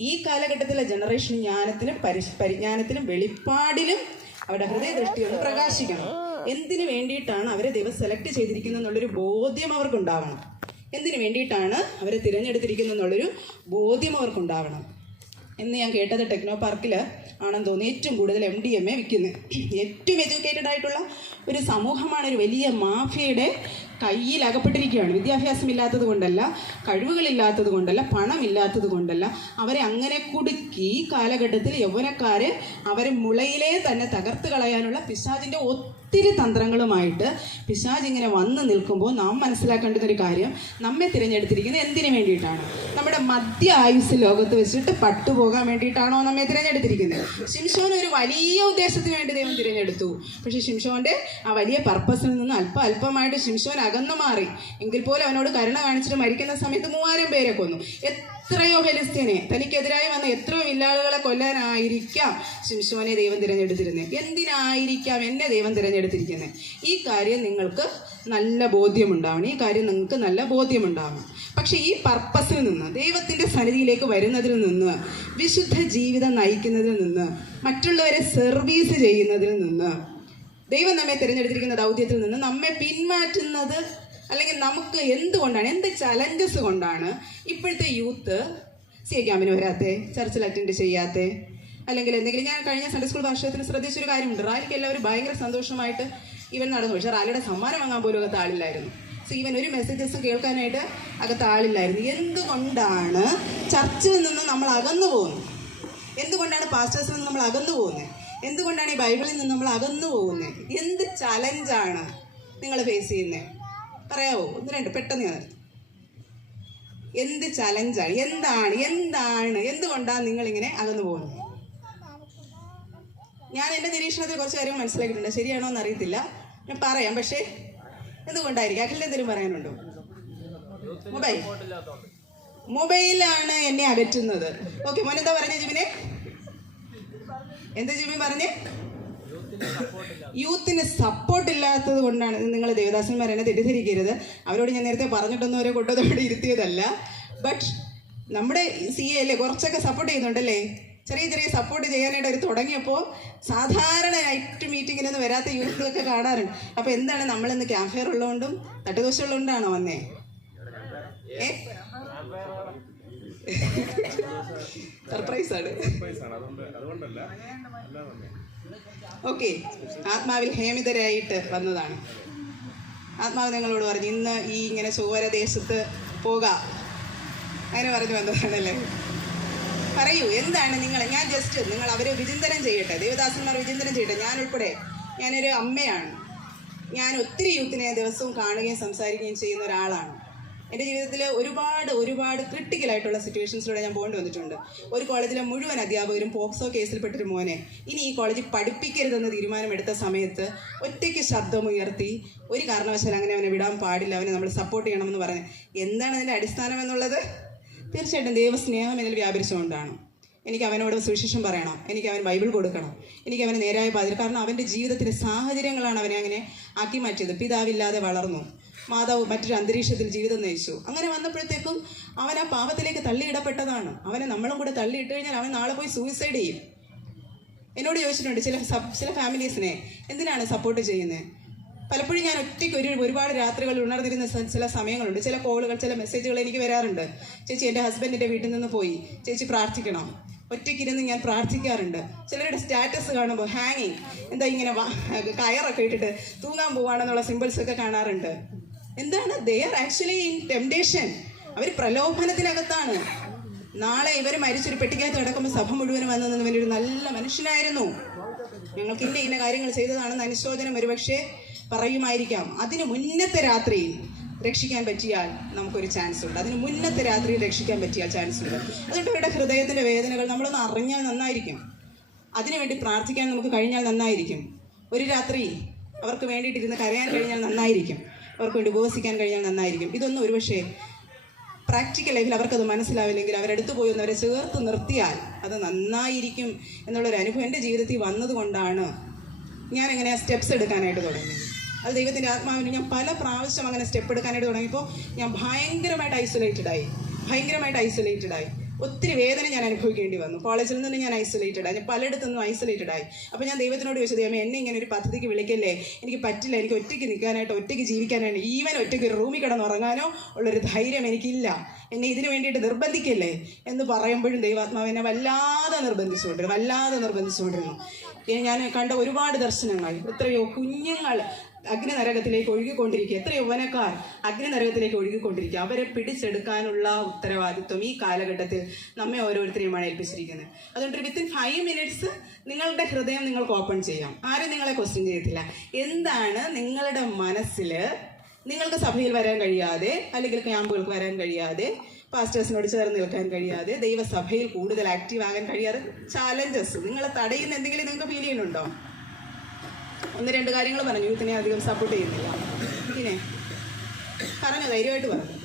ഈ കാലഘട്ടത്തിലെ ജനറേഷൻ ജ്ഞാനത്തിലും പരിജ്ഞാനത്തിലും വെളിപ്പാടിലും അവരുടെ ഹൃദയദൃഷ്ടി ഒന്ന് പ്രകാശിക്കണം. എന്തിനു വേണ്ടിയിട്ടാണ് അവരെ ദൈവം സെലക്ട് ചെയ്തിരിക്കുന്നത് എന്നുള്ളൊരു ബോധ്യം അവർക്കുണ്ടാവണം. എന്തിനു വേണ്ടിയിട്ടാണ് അവരെ തിരഞ്ഞെടുത്തിരിക്കുന്നത് എന്നുള്ളൊരു ബോധ്യം അവർക്കുണ്ടാവണം. എന്ന് ഞാൻ കേട്ടത് ടെക്നോ പാർക്കിൽ ആണെന്ന് തോന്നുന്നു ഏറ്റവും കൂടുതൽ MDMA വിൽക്കുന്നത്. ഏറ്റവും എഡ്യൂക്കേറ്റഡ് ആയിട്ടുള്ള ഒരു സമൂഹമാണ് ഒരു വലിയ മാഫിയയുടെ കയ്യിൽ അകപ്പെട്ടിരിക്കുകയാണ്. വിദ്യാഭ്യാസം ഇല്ലാത്തത് കൊണ്ടല്ല, കഴിവുകളില്ലാത്തത് കൊണ്ടല്ല, പണമില്ലാത്തത് കൊണ്ടല്ല, അവരെ അങ്ങനെ കുടുക്കി ഈ കാലഘട്ടത്തിൽ യൗവനക്കാരെ അവരെ മുളയിലേ തന്നെ തകർത്ത് കളയാനുള്ള പിശാചിൻ്റെ ഒത്തിരി തന്ത്രങ്ങളുമായിട്ട് പിശാച് ഇങ്ങനെ വന്ന് നിൽക്കുമ്പോൾ നാം മനസ്സിലാക്കേണ്ടുന്ന ഒരു കാര്യം, നമ്മെ തിരഞ്ഞെടുത്തിരിക്കുന്നത് എന്തിനു വേണ്ടിയിട്ടാണ്? നമ്മുടെ മധ്യ ആയുസ് ലോകത്ത് വെച്ചിട്ട് പട്ടുപോകാൻ വേണ്ടിയിട്ടാണോ നമ്മെ തിരഞ്ഞെടുത്തിരിക്കുന്നത്? ശിംശോനെ ഒരു വലിയ ഉദ്ദേശത്തിന് വേണ്ടി ദൈവം തിരഞ്ഞെടുത്തു. പക്ഷെ ശിംശോന്റെ ആ വലിയ പർപ്പസിൽ നിന്ന് അല്പമായിട്ട് ശിംശോൻ അകന്നു മാറി. എങ്കിൽ പോലും അവനോട് കരുണ കാണിച്ചിട്ട് മരിക്കുന്ന സമയത്ത് 3000 പേരെ കൊന്നു. എത്രയോ ഫെലിസ്തീനെ, തനിക്കെതിരായി വന്ന എത്രയോ വില്ലാളുകളെ കൊല്ലാനായിരിക്കാം ശിംശോനെ ദൈവം തിരഞ്ഞെടുത്തിരുന്നത്. എന്തിനായിരിക്കാം എന്നെ ദൈവം തിരഞ്ഞെടുത്തിരിക്കുന്നത്? ഈ കാര്യം നിങ്ങൾക്ക് നല്ല ബോധ്യമുണ്ടാവണം. ഈ കാര്യം നിങ്ങൾക്ക് നല്ല ബോധ്യമുണ്ടാവണം. പക്ഷെ ഈ പർപ്പസിൽ നിന്ന്, ദൈവത്തിൻ്റെ സന്നിധിയിലേക്ക് വരുന്നതിൽ നിന്ന്, വിശുദ്ധ ജീവിതം നയിക്കുന്നതിൽ നിന്ന്, മറ്റുള്ളവരെ സർവീസ് ചെയ്യുന്നതിൽ നിന്ന്, ദൈവം നമ്മെ തിരഞ്ഞെടുത്തിരിക്കുന്ന ദൗത്യത്തിൽ നിന്ന് നമ്മെ പിന്മാറ്റുന്നത്, അല്ലെങ്കിൽ നമുക്ക് എന്തുകൊണ്ടാണ്, എന്ത് ചലഞ്ചസ് കൊണ്ടാണ് ഇപ്പോഴത്തെ യൂത്ത് CA ക്യാമ്പിന് വരാത്തെ, ചർച്ചിൽ അറ്റൻഡ് ചെയ്യാത്തെ, അല്ലെങ്കിൽ എന്തെങ്കിലും? ഞാൻ കഴിഞ്ഞ സൺഡേ സ്കൂൾ ഭാഷണത്തിന് ശ്രദ്ധിച്ചൊരു കാര്യമുണ്ട്. റാലിക്ക് എല്ലാവരും ഭയങ്കര സന്തോഷമായിട്ട് ഇവൻ നടന്നു. പക്ഷേ റാലിയുടെ സമ്മാനം വാങ്ങാൻ പോലും അകത്ത് ആളില്ലായിരുന്നു. ഈവൻ ഒരു മെസ്സേജസും കേൾക്കാനായിട്ട് അകത്ത് ആളില്ലായിരുന്നു. എന്തുകൊണ്ടാണ് ചർച്ചിൽ നിന്ന് നമ്മൾ അകന്നു പോകുന്നത്? എന്തുകൊണ്ടാണ് പാസ്റ്റേഴ്സിൽ നിന്ന് നമ്മൾ അകന്നു പോകുന്നത്? എന്തുകൊണ്ടാണ് ഈ ബൈബിളിൽ നിന്ന് നമ്മൾ അകന്നു പോകുന്നത്? എന്ത് ചലഞ്ചാണ് നിങ്ങൾ ഫേസ് ചെയ്യുന്നത്? പറയാവോ? 1-2 പെട്ടെന്ന് ഞാൻ നിർത്തും. എന്ത് ചലഞ്ചാണ്? എന്തുകൊണ്ടാണ് നിങ്ങളിങ്ങനെ അകന്നു പോകുന്നത്? ഞാൻ എൻ്റെ നിരീക്ഷണത്തിൽ കുറച്ച് കാര്യങ്ങൾ മനസ്സിലാക്കിയിട്ടുണ്ട്. ശരിയാണോ എന്ന് അറിയത്തില്ല, ഞാൻ പറയാം. പക്ഷേ എന്തുകൊണ്ടായിരിക്കും? അഖിലിന് എന്തെങ്കിലും പറയാനുണ്ടോ? മൊബൈലാണ് എന്നെ അകറ്റുന്നത്. ഓക്കെ, മോനെന്താ പറഞ്ഞേ ജിബിനെ? എന്താ ജിബിൻ പറഞ്ഞേ? യൂത്തിന് സപ്പോർട്ട് ഇല്ലാത്തത് കൊണ്ടാണ്. നിങ്ങൾ ദേവദാസന്മാർ എന്നെ തെറ്റിദ്ധരിക്കരുത്. അവരോട് ഞാൻ നേരത്തെ പറഞ്ഞിട്ടൊന്നും അവരെ കൊണ്ടതോടെ ഇരുത്തിയതല്ല. ബട്ട് നമ്മുടെ CA അല്ലേ കുറച്ചൊക്കെ സപ്പോർട്ട് ചെയ്യുന്നുണ്ടല്ലേ? ചെറിയ ചെറിയ സപ്പോർട്ട് ചെയ്യാനായിട്ട് അവർ തുടങ്ങിയപ്പോൾ സാധാരണ നൈറ്റ് മീറ്റിങ്ങിനൊന്നും വരാത്ത യൂത്തൊക്കെ കാണാറുണ്ട്. അപ്പോൾ എന്താണ്, നമ്മളിന്ന് ക്യാമ്പ് ഫെയർ ഉള്ളതുകൊണ്ടും തട്ടുദോശ ഉള്ളതുകൊണ്ടാണോ വന്നേ? സർപ്രൈസാണ്. ഓക്കെ, ആത്മാവിൽ ഹേമിതരായിട്ട് വന്നതാണ്. ആത്മാവ് നിങ്ങളോട് പറഞ്ഞു ഇന്ന് ഈ ഇങ്ങനെ ചോര ദേശത്ത് പോകാം, അങ്ങനെ പറഞ്ഞു വന്നതാണല്ലേ? പറയൂ, എന്താണ് ഞാൻ ജസ്റ്റ് നിങ്ങൾ അവരെ വിചിന്തനം ചെയ്യട്ടെ, ദേവദാസന്മാർ വിചിന്തനം ചെയ്യട്ടെ. ഞാൻ ഉൾപ്പെടെ, ഞാനൊരു അമ്മയാണ്. ഞാൻ ഒത്തിരി യൂത്തിനെ ദിവസവും കാണുകയും സംസാരിക്കുകയും ചെയ്യുന്ന ഒരാളാണ്. എൻ്റെ ജീവിതത്തിൽ ഒരുപാട് ക്രിട്ടിക്കലായിട്ടുള്ള സിറ്റുവേഷൻസിലൂടെ ഞാൻ പോകേണ്ടി വന്നിട്ടുണ്ട്. ഒരു കോളേജിലെ മുഴുവൻ അധ്യാപകരും പോക്സോ കേസിൽപ്പെട്ടൊരു മോനെ ഇനി ഈ കോളേജിൽ പഠിപ്പിക്കരുതെന്ന് തീരുമാനമെടുത്ത സമയത്ത് ഒറ്റയ്ക്ക് ശബ്ദമുയർത്തി ഒരു കാരണവശാലും അങ്ങനെ അവനെ വിടാൻ പാടില്ല, അവനെ നമ്മൾ സപ്പോർട്ട് ചെയ്യണമെന്ന് പറഞ്ഞ് എന്താണ് അതിൻ്റെ അടിസ്ഥാനം എന്നുള്ളത്? തീർച്ചയായിട്ടും ദൈവസ്നേഹം എന്നിൽ വ്യാപരിച്ചുകൊണ്ടാണ്. എനിക്ക് അവനോട് സുവിശേഷം പറയണം, എനിക്ക് അവൻ ബൈബിൾ കൊടുക്കണം, എനിക്ക് അവന് നേരായ പാതിൽ. കാരണം അവൻ്റെ ജീവിതത്തിലെ സാഹചര്യങ്ങളാണ് അവനെ അങ്ങനെ ആക്കി മാറ്റിയത്. പിതാവില്ലാതെ വളർന്നു, മാതാവ് മറ്റൊരു അന്തരീക്ഷത്തിൽ ജീവിതം നയിച്ചു. അങ്ങനെ വന്നപ്പോഴത്തേക്കും അവൻ ആ പാപത്തിലേക്ക് തള്ളിയിടപ്പെട്ടതാണ്. അവനെ നമ്മളും കൂടെ തള്ളിയിട്ട് കഴിഞ്ഞാൽ അവൻ നാളെ പോയി സൂയിസൈഡ് ചെയ്യും. എന്നോട് ചോദിച്ചിട്ടുണ്ട് ചില ഫാമിലീസിനെ എന്തിനാണ് സപ്പോർട്ട് ചെയ്യുന്നത്. പലപ്പോഴും ഞാൻ ഒറ്റയ്ക്ക് ഒരുപാട് രാത്രികൾ ഉണർന്നിരുന്ന ചില സമയങ്ങളുണ്ട്. ചില കോളുകൾ, ചില മെസ്സേജുകൾ എനിക്ക് വരാറുണ്ട്. ചേച്ചി, എൻ്റെ ഹസ്ബൻഡിൻ്റെ വീട്ടിൽ നിന്ന് പോയി, ചേച്ചി പ്രാർത്ഥിക്കണം. ഒറ്റയ്ക്കിരുന്ന് ഞാൻ പ്രാർത്ഥിക്കാറുണ്ട്. ചിലരുടെ സ്റ്റാറ്റസ് കാണുമ്പോൾ ഹാങ്ങിങ്, എന്താ ഇങ്ങനെ കയറൊക്കെ ഇട്ടിട്ട് തൂങ്ങാൻ പോവാണെന്നുള്ള സിമ്പിൾസൊക്കെ കാണാറുണ്ട്. എന്താണ്? They are actually in temptation. അവർ പ്രലോഭനത്തിനകത്താണ്. നാളെ ഇവർ മരിച്ചൊരു പെട്ടിക്കകത്ത് കിടക്കുമ്പോൾ സഭ മുഴുവനും വന്നു നിന്നവനൊരു നല്ല മനുഷ്യനായിരുന്നു, ഞങ്ങൾക്ക് ഇന്ന കാര്യങ്ങൾ ചെയ്തതാണെന്ന് അനുശോചനം ഒരുപക്ഷെ പറയുമായിരിക്കാം. അതിന് മുന്നത്തെ രാത്രിയിൽ രക്ഷിക്കാൻ പറ്റിയാൽ നമുക്കൊരു ചാൻസ് ഉണ്ട്. അതിന് മുന്നത്തെ രാത്രിയിൽ രക്ഷിക്കാൻ പറ്റിയാൽ ചാൻസ് ഉണ്ട്. അതുകൊണ്ട് അവരുടെ ഹൃദയത്തിൻ്റെ വേദനകൾ നമ്മളൊന്ന് അറിഞ്ഞാൽ നന്നായിരിക്കും. അതിനുവേണ്ടി പ്രാർത്ഥിക്കാൻ നമുക്ക് കഴിഞ്ഞാൽ നന്നായിരിക്കും. ഒരു രാത്രി അവർക്ക് വേണ്ടിയിട്ടിരുന്ന് കരയാൻ കഴിഞ്ഞാൽ നന്നായിരിക്കും. അവർക്ക് വേണ്ടി ഉപവസിക്കാൻ കഴിഞ്ഞാൽ നന്നായിരിക്കും. ഇതൊന്നും ഒരുപക്ഷെ പ്രാക്ടിക്കൽ ലൈഫിൽ അവർക്കത് മനസ്സിലാവില്ലെങ്കിൽ അവരെടുത്ത് പോയി ഒന്ന് അവരെ ചേർത്ത് നിർത്തിയാൽ അത് നന്നായിരിക്കും എന്നുള്ളൊരു അനുഭവം എൻ്റെ ജീവിതത്തിൽ വന്നതുകൊണ്ടാണ് ഞാൻ എങ്ങനെ സ്റ്റെപ്സ് എടുക്കാനായിട്ട് തുടങ്ങിയത്. അത് ദൈവത്തിൻ്റെ ആത്മാവിന് ഞാൻ പല പ്രാവശ്യം അങ്ങനെ സ്റ്റെപ്പ് എടുക്കാനായിട്ട് തുടങ്ങിയപ്പോൾ ഞാൻ ഭയങ്കരമായിട്ട് ഐസൊലേറ്റഡായി. ഒത്തിരി വേദന ഞാൻ അനുഭവിക്കേണ്ടി വന്നു. കോളേജിൽ നിന്ന് ഞാൻ ഐസൊലേറ്റഡായി, ഞാൻ പലയിടത്തുനിന്നും ഐസൊലേറ്റഡായി. അപ്പോൾ ഞാൻ ദൈവത്തിനോട് ചോദിച്ചത്, ദൈവമേ എന്നെ ഇങ്ങനെ ഒരു പദ്ധതിക്ക് വിളിക്കല്ലേ, എനിക്ക് പറ്റില്ല, എനിക്ക് ഒറ്റയ്ക്ക് നിൽക്കാനായിട്ട്, ഒറ്റയ്ക്ക് ജീവിക്കാനായിട്ട്, ഈവൻ ഒറ്റയ്ക്ക് ഒരു റൂമിൽ കിടന്നുറങ്ങാനോ ഉള്ളൊരു ധൈര്യം എനിക്കില്ല, എന്നെ ഇതിനു വേണ്ടിയിട്ട് നിർബന്ധിക്കല്ലേ എന്ന് പറയുമ്പോഴും ദൈവാത്മാവിനെ വല്ലാതെ നിർബന്ധിച്ചുകൊണ്ടിരുന്നു. ഞാൻ കണ്ട ഒരുപാട് ദർശനങ്ങൾ, എത്രയോ കുഞ്ഞുങ്ങൾ അഗ്നിനരകത്തിലേക്ക് ഒഴുകിക്കൊണ്ടിരിക്കുക, എത്ര യൗവനക്കാർ അഗ്നിനരകത്തിലേക്ക് ഒഴുകിക്കൊണ്ടിരിക്കുക. അവരെ പിടിച്ചെടുക്കാനുള്ള ഉത്തരവാദിത്വം ഈ കാലഘട്ടത്തിൽ നമ്മെ ഓരോരുത്തരെയുമാണ് ഏൽപ്പിച്ചിരിക്കുന്നത്. അതുകൊണ്ട് വിത്തിൻ 5 minutes നിങ്ങളുടെ ഹൃദയം നിങ്ങൾക്ക് ഓപ്പൺ ചെയ്യാം. ആരും നിങ്ങളെ ക്വസ്റ്റ്യൻ ചെയ്യത്തില്ല. എന്താണ് നിങ്ങളുടെ മനസ്സിൽ, നിങ്ങൾക്ക് സഭയിൽ വരാൻ കഴിയാതെ, അല്ലെങ്കിൽ ക്യാമ്പുകൾക്ക് വരാൻ കഴിയാതെ, പാസ്റ്റേഴ്സിനോട് ചേർന്ന് നിൽക്കാൻ കഴിയാതെ, ദൈവസഭയിൽ കൂടുതൽ ആക്റ്റീവ് ആകാൻ കഴിയാതെ ചാലഞ്ചസ് നിങ്ങളെ തടയുന്ന എന്തെങ്കിലും നിങ്ങൾക്ക് ഫീൽ ചെയ്യുന്നുണ്ടോ? 1-2 കാര്യങ്ങൾ പറഞ്ഞു. യൂത്തിനെ അധികം സപ്പോർട്ട് ചെയ്യുന്നില്ല. പിന്നെ പറഞ്ഞു, ധൈര്യമായിട്ട് പറഞ്ഞു.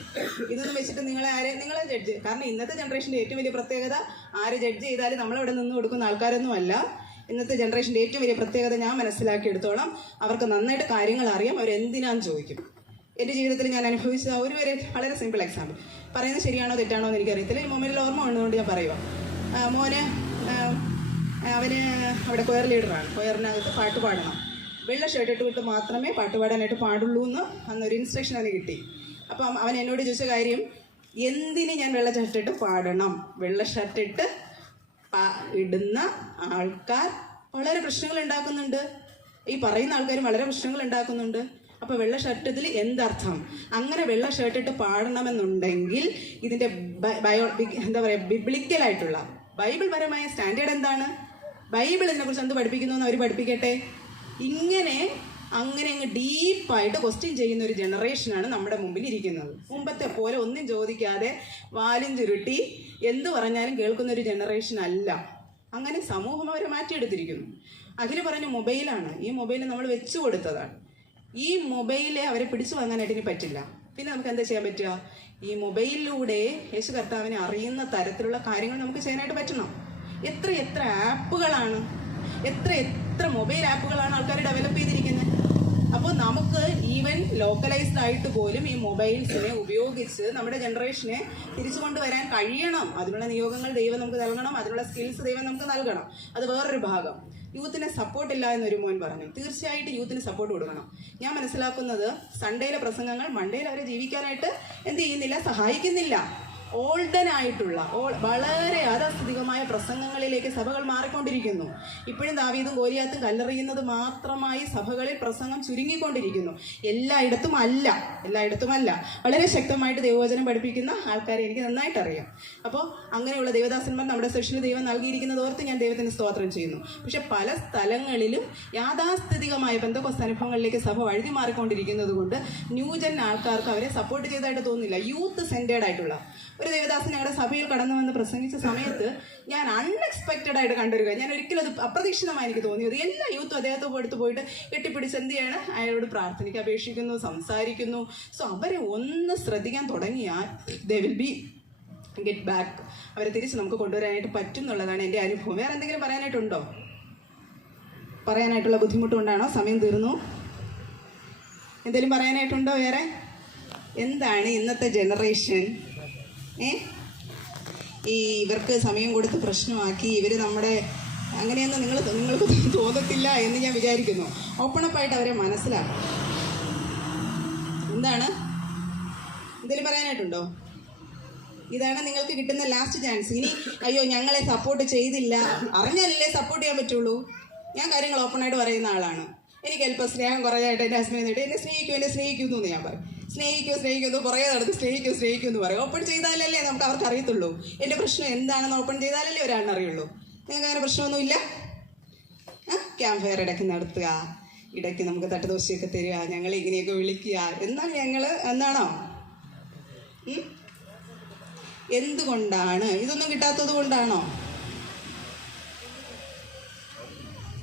ഇതൊന്നും വെച്ചിട്ട് നിങ്ങളെ ജഡ്ജ്, കാരണം ഇന്നത്തെ ജനറേഷൻ്റെ ഏറ്റവും വലിയ പ്രത്യേകത, ആര് ജഡ്ജ് ചെയ്താലും നമ്മളവിടെ നിന്ന് കൊടുക്കുന്ന ആൾക്കാരൊന്നും അല്ല. ഇന്നത്തെ ജനറേഷൻ്റെ ഏറ്റവും വലിയ പ്രത്യേകത ഞാൻ മനസ്സിലാക്കിയെടുത്തോളം, അവർക്ക് നന്നായിട്ട് കാര്യങ്ങൾ അറിയാം, അവരെന്തിനാന്ന് ചോദിക്കും. എൻ്റെ ജീവിതത്തിൽ ഞാൻ അനുഭവിച്ച വളരെ സിമ്പിൾ എക്സാമ്പിൾ, പറയുന്നത് ശരിയാണോ തെറ്റാണോ എന്ന് എനിക്കറിയത്തില്ല, ഈ മൊമെൻറ്റിൽ ഓർമ്മ വന്നതുകൊണ്ട് ഞാൻ പറയുക. മോന് അവന് അവിടെ കൊയർ ലീഡറാണ്, കൊയറിനകത്ത് പാട്ട് പാടണം, വെള്ള ഷർട്ട് ഇട്ട് മാത്രമേ പാട്ട് പാടാനായിട്ട് പാടുള്ളൂ എന്ന് അന്നൊരു ഇൻസ്ട്രക്ഷൻ അവന് കിട്ടി. അപ്പം അവൻ എന്നോട് ചോദിച്ച കാര്യം, എന്തിന് ഞാൻ വെള്ള ഷർട്ടിട്ട് പാടണം? വെള്ള ഷർട്ടിട്ട് ഇടുന്ന ആൾക്കാർ വളരെ പ്രശ്നങ്ങൾ ഉണ്ടാക്കുന്നുണ്ട്, ഈ പറയുന്ന ആൾക്കാരും വളരെ പ്രശ്നങ്ങൾ ഉണ്ടാക്കുന്നുണ്ട്. അപ്പോൾ വെള്ള ഷർട്ടിൽ എന്തർത്ഥം? അങ്ങനെ വെള്ള ഷർട്ടിട്ട് പാടണമെന്നുണ്ടെങ്കിൽ ഇതിൻ്റെ എന്താ പറയുക, ബിബ്ലിക്കലായിട്ടുള്ള ബൈബിൾ പരമായ സ്റ്റാൻഡേർഡ് എന്താണ്? ബൈബിൾ ഇതിനെക്കുറിച്ച് എന്ത് പഠിപ്പിക്കുന്നു എന്ന് അവർ പഠിപ്പിക്കട്ടെ. അങ്ങനെ അങ്ങ് ഡീപ്പായിട്ട് ക്വസ്റ്റ്യൻ ചെയ്യുന്ന ഒരു ജനറേഷനാണ് നമ്മുടെ മുമ്പിൽ ഇരിക്കുന്നത്. മുമ്പത്തെ പോലെ ഒന്നും ചോദിക്കാതെ വാലും ചുരുട്ടി എന്ത് പറഞ്ഞാലും കേൾക്കുന്ന ഒരു ജനറേഷൻ അല്ല. അങ്ങനെ സമൂഹം അവരെ മാറ്റിയെടുത്തിരിക്കുന്നു. അഖിൽ പറഞ്ഞ മൊബൈലാണ്, ഈ മൊബൈൽ നമ്മൾ വെച്ചു കൊടുത്തതാണ്. ഈ മൊബൈലെ അവരെ പിടിച്ചു വാങ്ങാനായിട്ട് ഇനി പറ്റില്ല. പിന്നെ നമുക്ക് എന്താ ചെയ്യാൻ പറ്റുക? ഈ മൊബൈലിലൂടെ യേശു കർത്താവിനെ അറിയുന്ന തരത്തിലുള്ള കാര്യങ്ങൾ നമുക്ക് ചെയ്യാനായിട്ട് പറ്റണം. എത്ര എത്ര ആപ്പുകളാണ്, എത്ര മൊബൈൽ ആപ്പുകളാണ് ആൾക്കാർ ഡെവലപ്പ് ചെയ്തിരിക്കുന്നത്. അപ്പോൾ നമുക്ക് ഈവൻ ലോക്കലൈസ്ഡ് ആയിട്ട് പോലും ഈ മൊബൈൽസിനെ ഉപയോഗിച്ച് നമ്മുടെ ജനറേഷനെ തിരിച്ചു കൊണ്ടുവരാൻ കഴിയണം. അതിനുള്ള നിയോഗങ്ങൾ ദൈവം നമുക്ക് നൽകണം, അതിനുള്ള സ്കിൽസ് ദൈവം നമുക്ക് നൽകണം. അത് വേറൊരു ഭാഗം. യൂത്തിനെ സപ്പോർട്ട് ഇല്ല എന്നൊരു മോൻ പറഞ്ഞു. തീർച്ചയായിട്ടും യൂത്തിന് സപ്പോർട്ട് കൊടുക്കണം. ഞാൻ മനസ്സിലാക്കുന്നത് സൺഡേയിലെ പ്രസംഗങ്ങൾ മൺഡേയിൽ അവരെ ജീവിക്കാനായിട്ട് എന്ത് ചെയ്യുന്നില്ല, സഹായിക്കുന്നില്ല. ഓൾഡനായിട്ടുള്ള വളരെ യാഥാസ്ഥിതികമായ പ്രസംഗങ്ങളിലേക്ക് സഭകൾ മാറിക്കൊണ്ടിരിക്കുന്നു. ഇപ്പോഴും ദാവീദും ഗോലിയാത്തും കല്ലെറിയുന്നത് മാത്രമായി സഭകളിൽ പ്രസംഗം ചുരുങ്ങിക്കൊണ്ടിരിക്കുന്നു. എല്ലായിടത്തും അല്ല. വളരെ ശക്തമായിട്ട് ദൈവവചനം പഠിപ്പിക്കുന്ന ആൾക്കാരെ എനിക്ക് നന്നായിട്ട് അറിയാം. അപ്പോൾ അങ്ങനെയുള്ള ദൈവദാസന്മാർ നമ്മുടെ സെഷനിൽ ദൈവം നൽകിയിരിക്കുന്നത് ഓർത്ത് ഞാൻ ദൈവത്തിന് സ്തോത്രം ചെയ്യുന്നു. പക്ഷെ പല സ്ഥലങ്ങളിലും യാഥാസ്ഥിതികമായ പെന്തക്കോസ്ത് അനുഭവങ്ങളിലേക്ക് സഭ വഴുതി മാറിക്കൊണ്ടിരിക്കുന്നത് കൊണ്ട് ന്യൂജൻ ആൾക്കാർക്ക് അവരെ സപ്പോർട്ട് ചെയ്തതായിട്ട് തോന്നുന്നില്ല. യൂത്ത് സെൻറ്റേഡ് ആയിട്ടുള്ള ഒരു ദേവദാസൻ ഞങ്ങളുടെ സഭയിൽ കടന്നു വന്ന് പ്രസംഗിച്ച സമയത്ത് ഞാൻ അൺഎക്സ്പെക്റ്റഡ് ആയിട്ട് കണ്ടുവരിക. ഞാൻ ഒരിക്കലും അത് അപ്രതീക്ഷിതമായി എനിക്ക് തോന്നിയത്. എല്ലാ യൂത്തും അദ്ദേഹത്തെ അടുത്ത് പോയിട്ട് കെട്ടിപ്പിടിച്ച് എന്ത് ചെയ്യാണ്, അയാളോട് പ്രാർത്ഥനയ്ക്ക് അപേക്ഷിക്കുന്നു, സംസാരിക്കുന്നു. സോ അവരെ ഒന്ന് ശ്രദ്ധിക്കാൻ തുടങ്ങിയാൽ they will be get back. അവരെ തിരിച്ച് നമുക്ക് കൊണ്ടുവരാനായിട്ട് പറ്റും എന്നുള്ളതാണ് എൻ്റെ അനുഭവം. വേറെ എന്തെങ്കിലും പറയാനായിട്ടുണ്ടോ? പറയാനായിട്ടുള്ള ബുദ്ധിമുട്ടുകൊണ്ടാണോ? സമയം തീർന്നു. എന്തെങ്കിലും പറയാനായിട്ടുണ്ടോ വേറെ? എന്താണ് ഇന്നത്തെ ജനറേഷൻ ഈ ഇവർക്ക് സമയം കൊടുത്ത് പ്രശ്നമാക്കി ഇവർ നമ്മുടെ അങ്ങനെയൊന്നും നിങ്ങൾക്ക് തോന്നത്തില്ല എന്ന് ഞാൻ വിചാരിക്കുന്നു. ഓപ്പണപ്പായിട്ട് അവരെ മനസ്സിലാക്കും. എന്താണ്, എന്തെങ്കിലും പറയാനായിട്ടുണ്ടോ? ഇതാണ് നിങ്ങൾക്ക് കിട്ടുന്ന ലാസ്റ്റ് ചാൻസ്. ഇനി അയ്യോ ഞങ്ങളെ സപ്പോർട്ട് ചെയ്തില്ല, അറിഞ്ഞാലല്ലേ സപ്പോർട്ട് ചെയ്യാൻ പറ്റുള്ളൂ. ഞാൻ കാര്യങ്ങൾ ഓപ്പണായിട്ട് പറയുന്ന ആളാണ്. എനിക്ക് അല്പം സ്നേഹം കുറയായിട്ട് എൻ്റെ ഹസ്ബൻഡ് എന്നെ സ്നേഹിക്കുന്നു എന്ന് ഞാൻ പറയും. സ്നേഹിക്കുന്നു കുറേ നടത്ത് സ്നേഹിക്കും എന്ന് പറയും. ഓപ്പൺ ചെയ്താലല്ലേ നമുക്ക് അവർക്ക് അറിയത്തുള്ളൂ എൻ്റെ പ്രശ്നം എന്താണെന്ന്. ഓപ്പൺ ചെയ്താലല്ലേ ഒരാളിന് അറിയുള്ളൂ. നിങ്ങൾക്ക് അങ്ങനെ പ്രശ്നമൊന്നുമില്ല. ക്യാമ്പ് ഫയർ ഇടയ്ക്ക് നടത്തുക, ഇടയ്ക്ക് നമുക്ക് തട്ടുദോശയൊക്കെ തരിക, ഞങ്ങൾ ഇങ്ങനെയൊക്കെ വിളിക്കുക. എന്നാൽ ഞങ്ങൾ എന്നാണോ? എന്തുകൊണ്ടാണ് ഇതൊന്നും കിട്ടാത്തത് കൊണ്ടാണോ?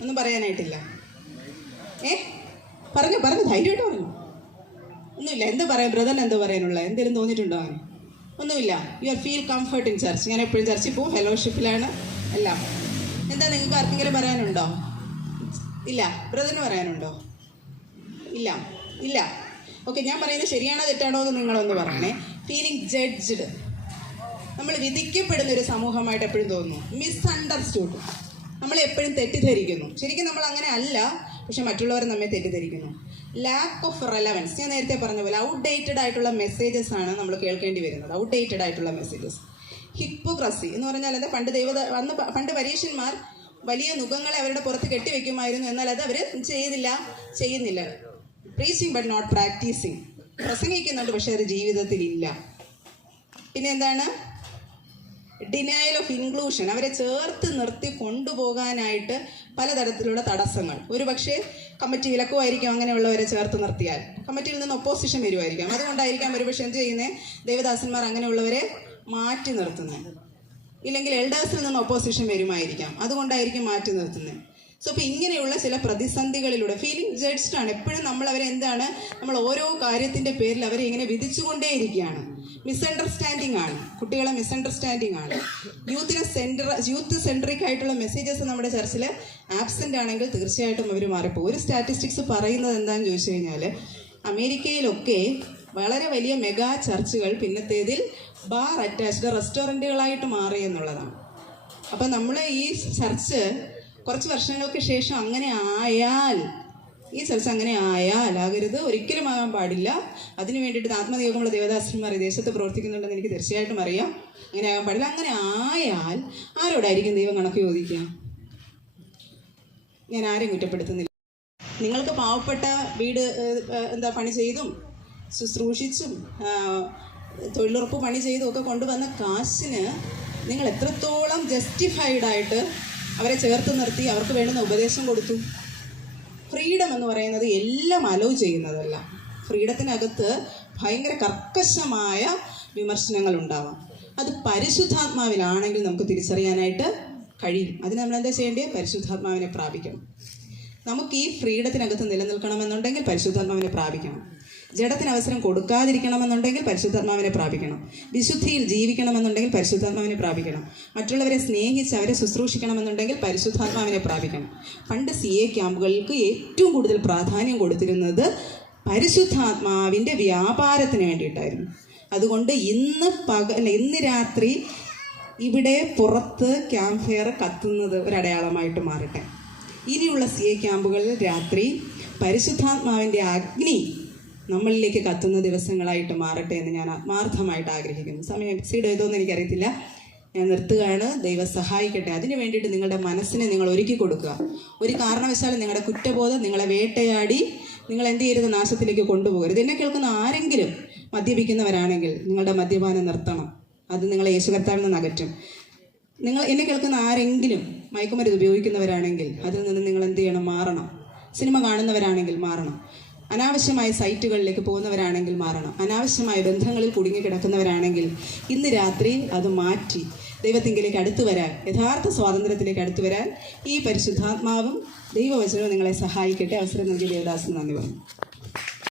ഒന്നും പറയാനായിട്ടില്ല. പറഞ്ഞു ധൈര്യമായിട്ട് പറഞ്ഞു. ഒന്നുമില്ല. എന്താ പറയാം ബ്രദറിന് എന്താ പറയാനുള്ള? എന്തെങ്കിലും തോന്നിയിട്ടുണ്ടോ? അവന് ഒന്നുമില്ല. You are feel comfort in church. ഞാൻ എപ്പോഴും ചർച്ചിൽ പോകും, ഫെലോഷിപ്പിലാണ് എല്ലാം. എന്താ നിങ്ങൾക്ക് ആർക്കെങ്കിലും പറയാനുണ്ടോ? ഇല്ല. ബ്രദറിന് പറയാനുണ്ടോ? ഇല്ല. ഓക്കെ, ഞാൻ പറയുന്നത് ശരിയാണോ തെറ്റാണോ എന്ന് നിങ്ങളൊന്ന് പറയണേ. ഫീലിംഗ് ജഡ്ജ്ഡ്, നമ്മൾ വിധിക്കപ്പെടുന്ന ഒരു സമൂഹമായിട്ട് എപ്പോഴും തോന്നുന്നു. മിസ്അണ്ടർസ്റ്റുഡ്, നമ്മളെ എപ്പോഴും തെറ്റിദ്ധരിക്കുന്നു. ശരിക്കും നമ്മൾ അങ്ങനെ അല്ല, പക്ഷെ മറ്റുള്ളവർ നമ്മെ തെറ്റിദ്ധരിക്കുന്നു. ലാക്ക് ഓഫ് റെലവൻസ്, ഞാൻ നേരത്തെ പറഞ്ഞ പോലെ ഔട്ട്ഡേറ്റഡ് ആയിട്ടുള്ള മെസ്സേജസ് ആണ് നമ്മൾ കേൾക്കേണ്ടി വരുന്നത്. ഔട്ട്ഡേറ്റഡ് ആയിട്ടുള്ള മെസ്സേജസ്. ഹിപ്പോക്രസി എന്ന് പറഞ്ഞാൽ എന്താ? പണ്ട് പരീക്ഷന്മാർ വലിയ നുഖങ്ങളെ അവരുടെ പുറത്ത് കെട്ടിവെക്കുമായിരുന്നു, എന്നാൽ അത് അവർ ചെയ്യുന്നില്ല. Preaching but not practising. പ്രസംഗിക്കുന്നുണ്ട്, പക്ഷെ അത് ജീവിതത്തിൽ ഇല്ല. പിന്നെ എന്താണ്? Denial of inclusion. അവരെ ചേർത്ത് നിർത്തി കൊണ്ടുപോകാനായിട്ട് പലതരത്തിലുള്ള തടസ്സങ്ങൾ. ഒരു പക്ഷേ കമ്മിറ്റി വിലക്കുമായിരിക്കും. അങ്ങനെയുള്ളവരെ ചേർത്ത് നിർത്തിയാൽ കമ്മിറ്റിയിൽ നിന്ന് ഒപ്പോസിഷൻ വരുമായിരിക്കാം. അതുകൊണ്ടായിരിക്കാം ഒരുപക്ഷെ എന്ത് ചെയ്യുന്നത്, ദേവദാസന്മാർ അങ്ങനെയുള്ളവരെ മാറ്റി നിർത്തുന്നത്. ഇല്ലെങ്കിൽ എൽഡേഴ്സിൽ നിന്ന് ഒപ്പോസിഷൻ വരുമായിരിക്കാം, അതുകൊണ്ടായിരിക്കും മാറ്റി നിർത്തുന്നത്. സോ അപ്പോൾ ഇങ്ങനെയുള്ള ചില പ്രതിസന്ധികളിലൂടെ ഫീലിംഗ് ജഡ്ജ്ഡ് ആണ്. എപ്പോഴും നമ്മൾ അവരെ എന്താണ്, നമ്മൾ ഓരോ കാര്യത്തിൻ്റെ പേരിൽ അവരെ ഇങ്ങനെ വിധിച്ചുകൊണ്ടേയിരിക്കുകയാണ്. മിസ്അണ്ടർസ്റ്റാൻഡിങ് ആണ്, കുട്ടികളെ മിസ്അണ്ടർസ്റ്റാൻഡിങ് ആണ്. യൂത്ത് സെൻട്രിക് ആയിട്ടുള്ള മെസ്സേജസ് നമ്മുടെ ചർച്ചിൽ ആബ്സെൻ്റ് ആണെങ്കിൽ തീർച്ചയായിട്ടും അവർ മാറിപ്പോകും. ഒരു സ്റ്റാറ്റിസ്റ്റിക്സ് പറയുന്നത് എന്താണെന്ന് ചോദിച്ചു കഴിഞ്ഞാൽ, അമേരിക്കയിലൊക്കെ വളരെ വലിയ മെഗാ ചർച്ചുകൾ പിന്നത്തേതിൽ ബാർ അറ്റാച്ച്ഡ് റെസ്റ്റോറൻറ്റുകളായിട്ട് മാറി എന്നുള്ളതാണ്. അപ്പം നമ്മൾ ഈ ചർച്ച് കുറച്ച് വർഷങ്ങൾക്ക് ശേഷം അങ്ങനെ ആയാൽ, ഈ ചർച്ച അങ്ങനെ ആകരുത്, ഒരിക്കലും ആകാൻ പാടില്ല. അതിനു വേണ്ടിയിട്ട് ആത്മനിയോഗമുള്ള ദേവദാസന്മാർ ഈ ദേശത്ത് പ്രവർത്തിക്കുന്നുണ്ടെന്ന് എനിക്ക് തീർച്ചയായിട്ടും അറിയാം. അങ്ങനെ ആകാൻ പാടില്ല. അങ്ങനെ ആയാൽ ആരോടായിരിക്കും ദൈവം കണക്ക് ചോദിക്കുക? ഞാൻ ആരെയും കുറ്റപ്പെടുത്തുന്നില്ല. നിങ്ങൾക്ക് പാവപ്പെട്ട വീട് പണി ചെയ്തും ശുശ്രൂഷിച്ചും തൊഴിലുറപ്പ് പണി ചെയ്തും ഒക്കെ കൊണ്ടുവന്ന കാശിന് നിങ്ങൾ എത്രത്തോളം ജസ്റ്റിഫൈഡായിട്ട് അവരെ ചേർത്ത് നിർത്തി അവർക്ക് വേണ്ടുന്ന ഉപദേശം കൊടുത്തു? ഫ്രീഡം എന്ന് പറയുന്നത് എല്ലാം അലോ ചെയ്യുന്നതല്ല. ഫ്രീഡത്തിനകത്ത് ഭയങ്കര കർക്കശമായ വിമർശനങ്ങൾ ഉണ്ടാവാം. അത് പരിശുദ്ധാത്മാവിലാണെങ്കിൽ നമുക്ക് തിരിച്ചറിയാനായിട്ട് കഴിയും. അതിന് നമ്മൾ എന്താ ചെയ്യേണ്ടത്? പരിശുദ്ധാത്മാവിനെ പ്രാപിക്കണം. നമുക്ക് ഈ ഫ്രീഡത്തിനകത്ത് നിലനിൽക്കണമെന്നുണ്ടെങ്കിൽ പരിശുദ്ധാത്മാവിനെ പ്രാപിക്കണം. ജഡത്തിന് അവസരം കൊടുക്കാതിരിക്കണമെന്നുണ്ടെങ്കിൽ പരിശുദ്ധാത്മാവിനെ പ്രാപിക്കണം. വിശുദ്ധിയിൽ ജീവിക്കണമെന്നുണ്ടെങ്കിൽ പരിശുദ്ധാത്മാവിനെ പ്രാപിക്കണം. മറ്റുള്ളവരെ സ്നേഹിച്ച് അവരെ ശുശ്രൂഷിക്കണമെന്നുണ്ടെങ്കിൽ പരിശുദ്ധാത്മാവിനെ പ്രാപിക്കണം. പണ്ട് CA ക്യാമ്പുകൾക്ക് ഏറ്റവും കൂടുതൽ പ്രാധാന്യം കൊടുത്തിരുന്നത് പരിശുദ്ധാത്മാവിൻ്റെ വ്യാപാരത്തിന് വേണ്ടിയിട്ടായിരുന്നു. അതുകൊണ്ട് ഇന്ന് രാത്രി ഇവിടെ പുറത്ത് ക്യാമ്പ് ഫയർ കത്തുന്നത് ഒരടയാളമായിട്ട് മാറട്ടെ. ഇനിയുള്ള CA ക്യാമ്പുകളിൽ രാത്രി പരിശുദ്ധാത്മാവിൻ്റെ അഗ്നി നമ്മളിലേക്ക് കത്തുന്ന ദിവസങ്ങളായിട്ട് മാറട്ടെ എന്ന് ഞാൻ ആത്മാർത്ഥമായിട്ട് ആഗ്രഹിക്കുന്നു. സമയം എക്സീഡ് ചെയ്തോന്ന് എനിക്കറിയത്തില്ല. ഞാൻ നിർത്തുകയാണ്. ദൈവം സഹായിക്കട്ടെ. അതിന് വേണ്ടിയിട്ട് നിങ്ങളുടെ മനസ്സിനെ നിങ്ങൾ ഒരുക്കി കൊടുക്കുക. ഒരു കാരണവശാലും നിങ്ങളുടെ കുറ്റബോധം നിങ്ങളെ വേട്ടയാടി നിങ്ങൾ എന്ത് ചെയ്യരുത്, നാശത്തിലേക്ക് കൊണ്ടുപോകരുത്. എന്നെ കേൾക്കുന്ന ആരെങ്കിലും മദ്യപിക്കുന്നവരാണെങ്കിൽ നിങ്ങളുടെ മദ്യപാനം നിർത്തണം. അത് നിങ്ങളെ യേശു കർത്താവിൽ നിന്ന് അകറ്റും. എന്നെ കേൾക്കുന്ന ആരെങ്കിലും മയക്കുമരുന്ന് ഉപയോഗിക്കുന്നവരാണെങ്കിൽ അതിൽ നിന്ന് നിങ്ങൾ എന്ത് ചെയ്യണം, മാറണം. സിനിമ കാണുന്നവരാണെങ്കിൽ മാറണം. അനാവശ്യമായ സൈറ്റുകളിലേക്ക് പോകുന്നവരാണെങ്കിൽ മാറണം. അനാവശ്യമായ ബന്ധങ്ങളിൽ കുടുങ്ങി കിടക്കുന്നവരാണെങ്കിൽ ഇന്ന് രാത്രി അത് മാറ്റി ദൈവത്തിങ്കിലേക്ക് അടുത്തു വരാൻ, യഥാർത്ഥ സ്വാതന്ത്ര്യത്തിലേക്ക് അടുത്തു വരാൻ ഈ പരിശുദ്ധാത്മാവും ദൈവവചനവും നിങ്ങളെ സഹായിക്കട്ടെ. അവസരം നൽകിയ ദേവദാസിന് നന്ദി പറഞ്ഞു.